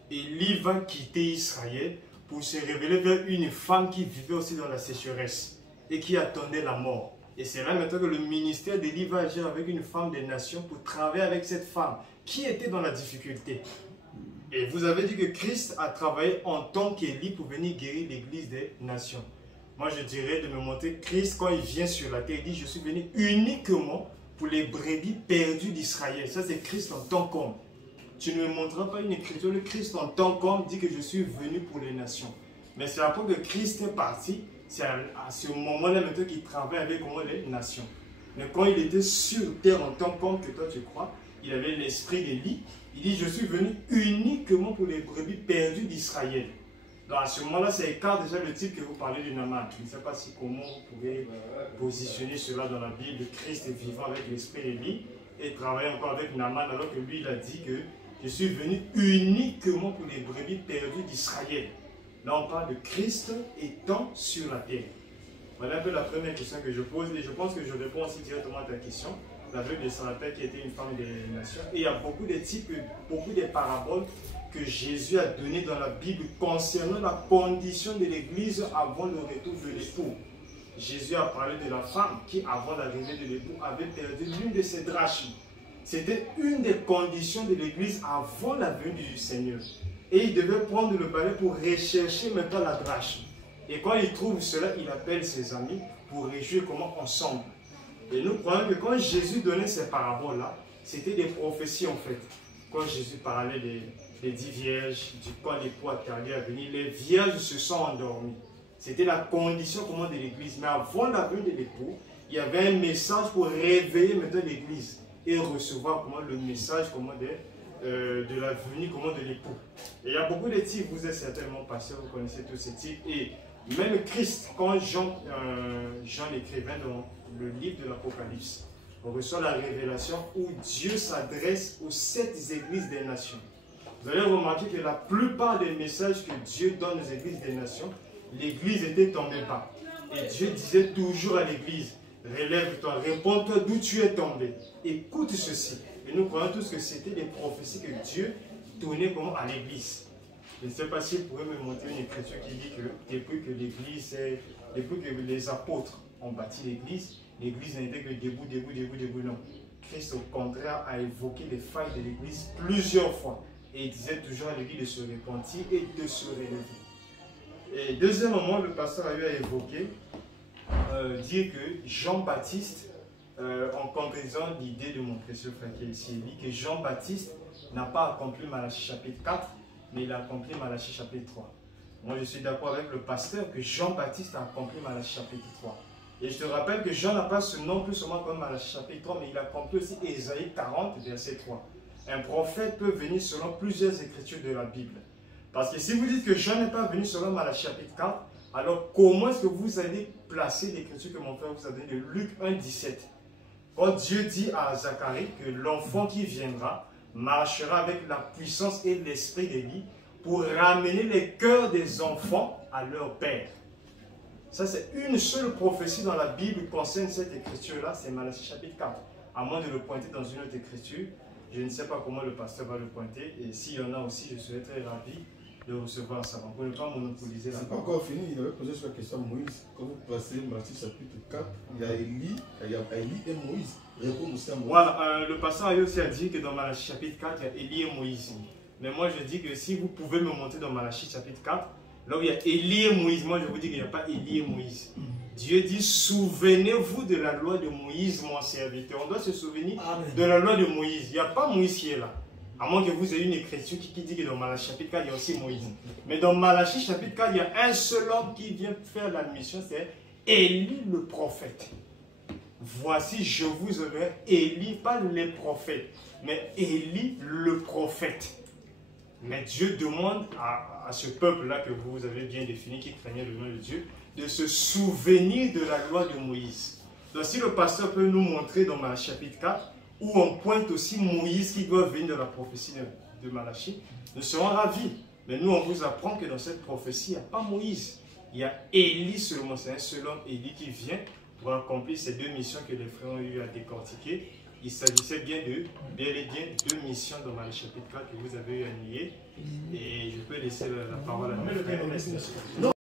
Élie va quitter Israël pour se révéler vers une femme qui vivait aussi dans la sécheresse et qui attendait la mort. Et c'est là maintenant que le ministère d'Élie va agir avec une femme des nations pour travailler avec cette femme qui était dans la difficulté. Et vous avez dit que Christ a travaillé en tant qu'Élie pour venir guérir l'église des nations. Moi, je dirais de me montrer Christ, quand il vient sur la terre, il dit, je suis venu uniquement pour les brebis perdues d'Israël. Ça, c'est Christ en tant qu'homme. Tu ne me montreras pas une écriture, le Christ en tant qu'homme dit que je suis venu pour les nations. Mais c'est après que Christ est parti, c'est à ce moment-là maintenant qu'il travaille avec les nations. Mais quand il était sur terre en tant qu'homme, que toi tu crois, il avait l'esprit d'Élie. Il dit, je suis venu uniquement pour les brebis perdues d'Israël. Donc à ce moment-là, ça écarte déjà le type que vous parlez de Naaman. Je ne sais pas si comment vous pouvez positionner cela dans la Bible. Christ est vivant avec l'esprit d'Élie et travaille encore avec Naaman, alors que lui, il a dit que je suis venu uniquement pour les brebis perdues d'Israël. Là, on parle de Christ étant sur la terre. Voilà un peu la première question que je pose et je pense que je réponds aussi directement à ta question. La veuve de Sarapta qui était une femme des nations. Et il y a beaucoup de types, beaucoup de paraboles que Jésus a données dans la Bible concernant la condition de l'Église avant le retour de l'époux. Jésus a parlé de la femme qui, avant l'arrivée de l'époux, avait perdu l'une de ses drachmes. C'était une des conditions de l'Église avant la venue du Seigneur. Et il devait prendre le balai pour rechercher maintenant la drachme. Et quand il trouve cela, il appelle ses amis pour réjouir comment ensemble. Et nous croyons que quand Jésus donnait ces paraboles-là, c'était des prophéties en fait. Quand Jésus parlait des 10 vierges, du quand l'époux a tardé à venir, les vierges se sont endormies. C'était la condition comment de l'Église. Mais avant la venue de l'époux, il y avait un message pour réveiller maintenant l'Église et recevoir comment le message comment de la venue comment de l'époux. Et il y a beaucoup de types, vous êtes certainement passés, vous connaissez tous ces types. Et même Christ, quand Jean l'écrivain dans le livre de l'Apocalypse, on reçoit la révélation où Dieu s'adresse aux 7 églises des nations. Vous allez remarquer que la plupart des messages que Dieu donne aux églises des nations, l'église était tombée bas. Et Dieu disait toujours à l'église, relève-toi, réponds-toi d'où tu es tombé. Écoute ceci. Et nous croyons tous que c'était des prophéties que Dieu donnait comment à l'église. Je ne sais pas si vous pouvez me montrer une écriture qui dit que depuis que les apôtres ont bâti l'église n'était que debout, non. Christ au contraire a évoqué les failles de l'église plusieurs fois. Et il disait toujours à l'église de se repentir et de se relever. Et deuxièmement, le pasteur a eu à évoquer, dire que Jean-Baptiste, en comprisant l'idée de mon précieux frère qui est ici, il dit que Jean-Baptiste n'a pas accompli Malachie chapitre 4, mais il a accompli Malachie chapitre 3. Moi, je suis d'accord avec le pasteur que Jean-Baptiste a accompli Malachie chapitre 3. Et je te rappelle que Jean n'a pas ce nom plus seulement comme Malachie chapitre 3, mais il a accompli aussi Ésaïe 40, verset 3. Un prophète peut venir selon plusieurs écritures de la Bible. Parce que si vous dites que Jean n'est pas venu selon Malachie chapitre 4, alors comment est-ce que vous allez placer l'écriture que mon frère vous a donnée de Luc 1, 17? Quand Dieu dit à Zacharie que l'enfant qui viendra marchera avec la puissance et l'esprit d'Élie pour ramener les cœurs des enfants à leur père. Ça, c'est une seule prophétie dans la Bible qui concerne cette écriture-là, c'est Malachie chapitre 4. À moins de le pointer dans une autre écriture, je ne sais pas comment le pasteur va le pointer. Et s'il y en a aussi, je serais très ravi de recevoir ça. Pour ne pas monopoliser la parole. C'est pas encore fini, il avait posé sur la question de Moïse. Quand vous passez Malachie chapitre 4, il y a Élie et Moïse. Répond aussi à Moïse. Voilà, le pasteur a aussi dit que dans Malachie chapitre 4, il y a Élie et Moïse. Mais moi, je dis que si vous pouvez me montrer dans Malachie chapitre 4, là où il y a Élie et Moïse, moi je vous dis qu'il n'y a pas Élie et Moïse. Dieu dit, souvenez-vous de la loi de Moïse, mon serviteur. On doit se souvenir de la loi de Moïse. Il n'y a pas Moïse qui est là. À moins que vous ayez une écriture qui dit que dans Malachie chapitre 4, il y a aussi Moïse. Mais dans Malachie chapitre 4, il y a un seul homme qui vient faire la mission, c'est Élie le prophète. Voici, je vous enverrai Élie, pas les prophètes, mais Élie le prophète. Mais Dieu demande à ce peuple-là que vous avez bien défini, qui craignait le nom de Dieu, de se souvenir de la loi de Moïse. Donc si le pasteur peut nous montrer dans Malachie chapitre 4, où on pointe aussi Moïse qui doit venir de la prophétie de Malachie, nous serons ravis. Mais nous, on vous apprend que dans cette prophétie, il n'y a pas Moïse. Il y a Élie seulement, c'est un seul homme, Élie, qui vient pour accomplir ces deux missions que les frères ont eu à décortiquer. Il s'agissait bien et bien deux missions dans Malachie chapitre 4 que vous avez eu à nier. Et je peux laisser la parole à mon frère.